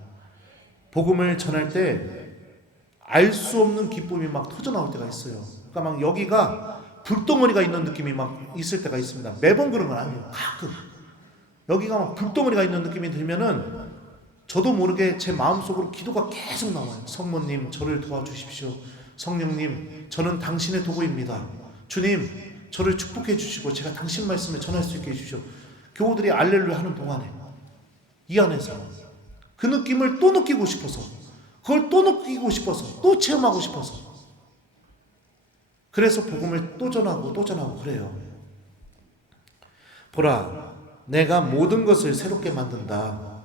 복음을 전할 때 알 수 없는 기쁨이 막 터져 나올 때가 있어요. 그러니까 막 여기가 불덩어리가 있는 느낌이 막 있을 때가 있습니다. 매번 그런 건 아니에요. 가끔 여기가 막 불덩어리가 있는 느낌이 들면은 저도 모르게 제 마음속으로 기도가 계속 나와요. 성모님 저를 도와주십시오. 성령님 저는 당신의 도구입니다. 주님 저를 축복해 주시고 제가 당신 말씀을 전할 수 있게 해주시오. 교우들이 알렐루야 하는 동안에 이 안에서 그 느낌을 또 느끼고 싶어서, 그걸 또 느끼고 싶어서, 또 체험하고 싶어서, 그래서 복음을 또 전하고 또 전하고 그래요. 보라 내가 모든 것을 새롭게 만든다.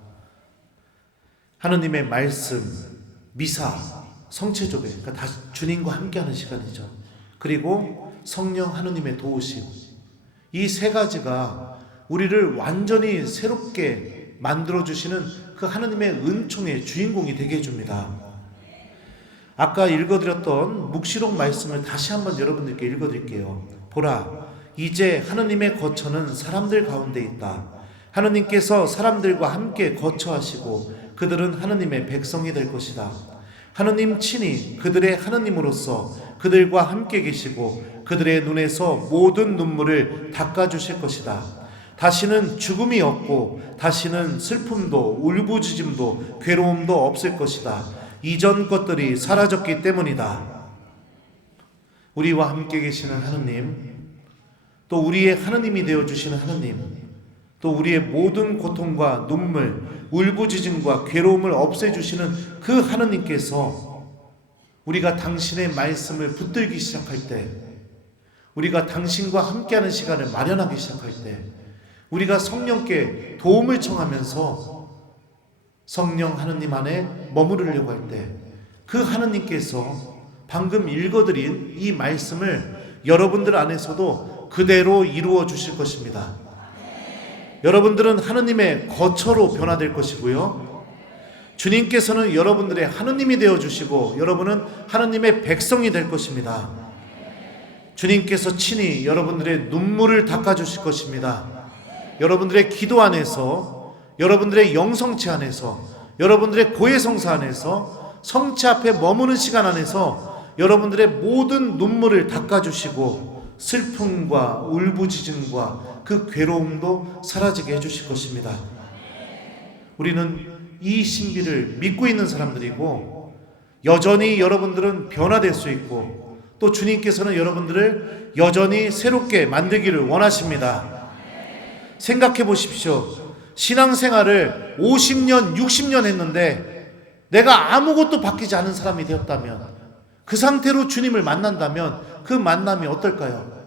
하느님의 말씀, 미사, 성체조배, 그러니까 다시 주님과 함께하는 시간이죠. 그리고 성령 하느님의 도우심, 이 세 가지가 우리를 완전히 새롭게 만들어주시는 그 하느님의 은총의 주인공이 되게 해줍니다. 아까 읽어드렸던 묵시록 말씀을 다시 한번 여러분들께 읽어드릴게요. 보라 이제 하느님의 거처는 사람들 가운데 있다. 하느님께서 사람들과 함께 거처하시고 그들은 하느님의 백성이 될 것이다. 하느님 친히 그들의 하느님으로서 그들과 함께 계시고 그들의 눈에서 모든 눈물을 닦아주실 것이다. 다시는 죽음이 없고 다시는 슬픔도 울부짖음도 괴로움도 없을 것이다. 이전 것들이 사라졌기 때문이다. 우리와 함께 계시는 하느님, 또 우리의 하느님이 되어주시는 하느님, 또 우리의 모든 고통과 눈물, 울부짖음과 괴로움을 없애주시는 그 하느님께서 우리가 당신의 말씀을 붙들기 시작할 때, 우리가 당신과 함께하는 시간을 마련하기 시작할 때, 우리가 성령께 도움을 청하면서 성령 하느님 안에 머무르려고 할 때, 그 하느님께서 방금 읽어드린 이 말씀을 여러분들 안에서도 그대로 이루어 주실 것입니다. 여러분들은 하느님의 거처로 변화될 것이고요. 주님께서는 여러분들의 하느님이 되어 주시고 여러분은 하느님의 백성이 될 것입니다. 주님께서 친히 여러분들의 눈물을 닦아 주실 것입니다. 여러분들의 기도 안에서, 여러분들의 영성체 안에서, 여러분들의 고해성사 안에서, 성체 앞에 머무는 시간 안에서 여러분들의 모든 눈물을 닦아 주시고 슬픔과 울부짖음과 그 괴로움도 사라지게 해주실 것입니다. 우리는 이 신비를 믿고 있는 사람들이고 여전히 여러분들은 변화될 수 있고 또 주님께서는 여러분들을 여전히 새롭게 만들기를 원하십니다. 생각해 보십시오. 신앙생활을 50년, 60년 했는데 내가 아무것도 바뀌지 않은 사람이 되었다면, 그 상태로 주님을 만난다면 그 만남이 어떨까요?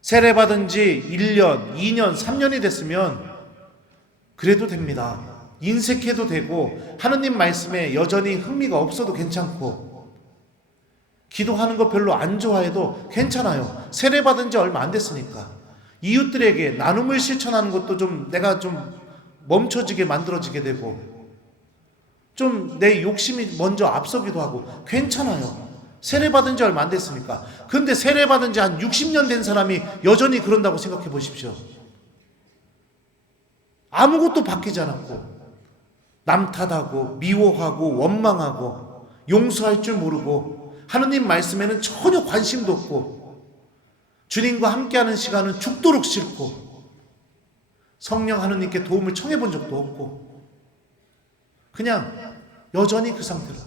세례받은 지 1년, 2년, 3년이 됐으면 그래도 됩니다. 인색해도 되고 하느님 말씀에 여전히 흥미가 없어도 괜찮고 기도하는 거 별로 안 좋아해도 괜찮아요. 세례받은 지 얼마 안 됐으니까. 이웃들에게 나눔을 실천하는 것도 좀 내가 좀 멈춰지게 만들어지게 되고 좀 내 욕심이 먼저 앞서기도 하고 괜찮아요. 세례받은 지 얼마 안 됐으니까. 근데 세례받은 지 한 60년 된 사람이 여전히 그런다고 생각해 보십시오. 아무것도 바뀌지 않았고 남 탓하고 미워하고 원망하고 용서할 줄 모르고 하느님 말씀에는 전혀 관심도 없고 주님과 함께하는 시간은 죽도록 싫고 성령 하느님께 도움을 청해 본 적도 없고 그냥 여전히 그 상태로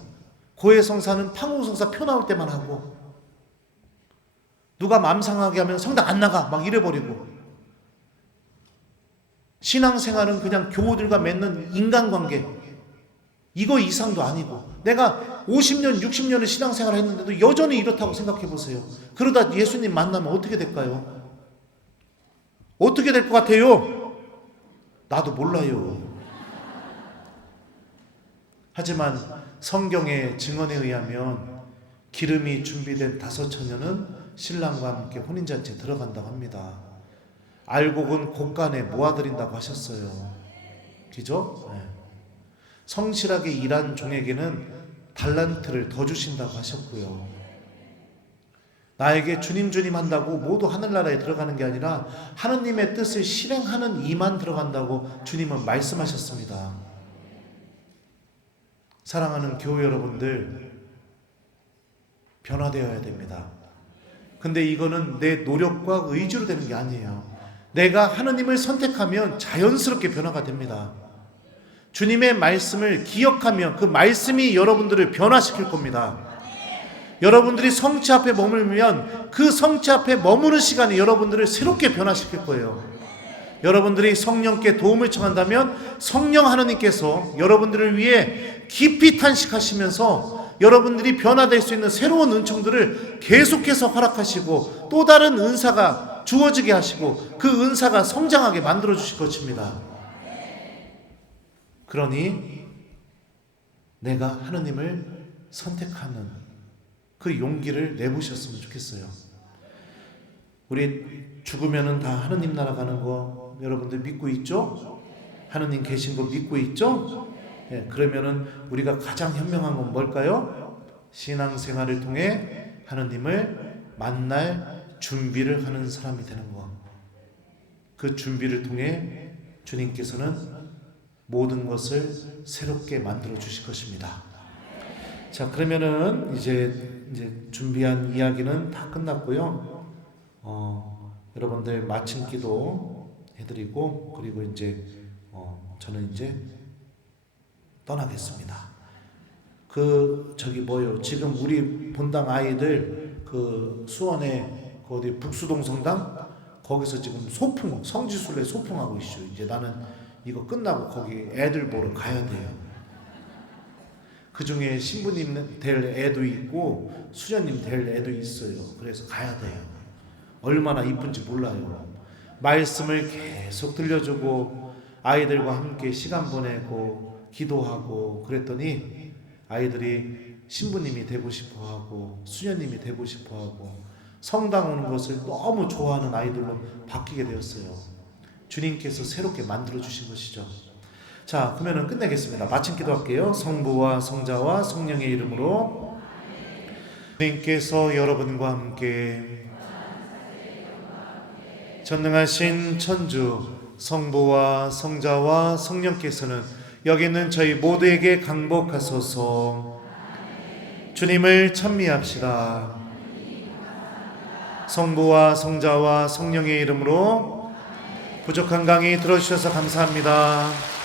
고해성사는 팡우성사 표 나올 때만 하고 누가 맘 상하게 하면 성당 안 나가 막 이래버리고 신앙생활은 그냥 교우들과 맺는 인간관계 이거 이상도 아니고 내가 50년 60년을 신앙생활을 했는데도 여전히 이렇다고 생각해 보세요. 그러다 예수님 만나면 어떻게 될까요? 어떻게 될 것 같아요? 나도 몰라요. 하지만 성경의 증언에 의하면 기름이 준비된 5 처녀는 신랑과 함께 혼인잔치에 들어간다고 합니다. 알곡은 곡간에 모아드린다고 하셨어요. 그죠? 네. 성실하게 일한 종에게는 달란트를 더 주신다고 하셨고요. 나에게 주님 주님 한다고 모두 하늘나라에 들어가는 게 아니라 하느님의 뜻을 실행하는 이만 들어간다고 주님은 말씀하셨습니다. 사랑하는 교회 여러분들, 변화되어야 됩니다. 근데 이거는 내 노력과 의지로 되는 게 아니에요. 내가 하느님을 선택하면 자연스럽게 변화가 됩니다. 주님의 말씀을 기억하면 그 말씀이 여러분들을 변화시킬 겁니다. 여러분들이 성체 앞에 머물면 그 성체 앞에 머무는 시간이 여러분들을 새롭게 변화시킬 거예요. 여러분들이 성령께 도움을 청한다면 성령 하느님께서 여러분들을 위해 깊이 탄식하시면서 여러분들이 변화될 수 있는 새로운 은총들을 계속해서 허락하시고 또 다른 은사가 주어지게 하시고 그 은사가 성장하게 만들어 주실 것입니다. 그러니 내가 하느님을 선택하는 그 용기를 내보셨으면 좋겠어요. 우리 죽으면은 다 하느님 나라 가는 거 여러분들 믿고 있죠? 하느님 계신 거 믿고 있죠? 예, 그러면은 우리가 가장 현명한 건 뭘까요? 신앙생활을 통해 하느님을 만날 준비를 하는 사람이 되는 것. 그 준비를 통해 주님께서는 모든 것을 새롭게 만들어 주실 것입니다. 자, 그러면은 이제 준비한 이야기는 다 끝났고요. 여러분들 마침 기도 해드리고 그리고 이제 저는 이제 떠나겠습니다. 지금 우리 본당 아이들 그 수원에 그 어디 북수동 성당 거기서 지금 성지순례 소풍하고 있죠. 이제 나는 이거 끝나고 거기 애들 보러 가야 돼요. 그 중에 신부님 될 애도 있고 수녀님 될 애도 있어요. 그래서 가야 돼요. 얼마나 이쁜지 몰라요. 말씀을 계속 들려주고 아이들과 함께 시간 보내고 기도하고 그랬더니 아이들이 신부님이 되고 싶어하고 수녀님이 되고 싶어하고 성당 오는 것을 너무 좋아하는 아이들로 바뀌게 되었어요. 주님께서 새롭게 만들어 주신 것이죠. 자, 그러면은 끝내겠습니다. 마침 기도할게요. 성부와 성자와 성령의 이름으로. 주님께서 여러분과 함께 전능하신 천주 성부와 성자와 성령께서는 여기 있는 저희 모두에게 강복하소서. 주님을 찬미합시다. 성부와 성자와 성령의 이름으로. 부족한 강의 들어주셔서 감사합니다.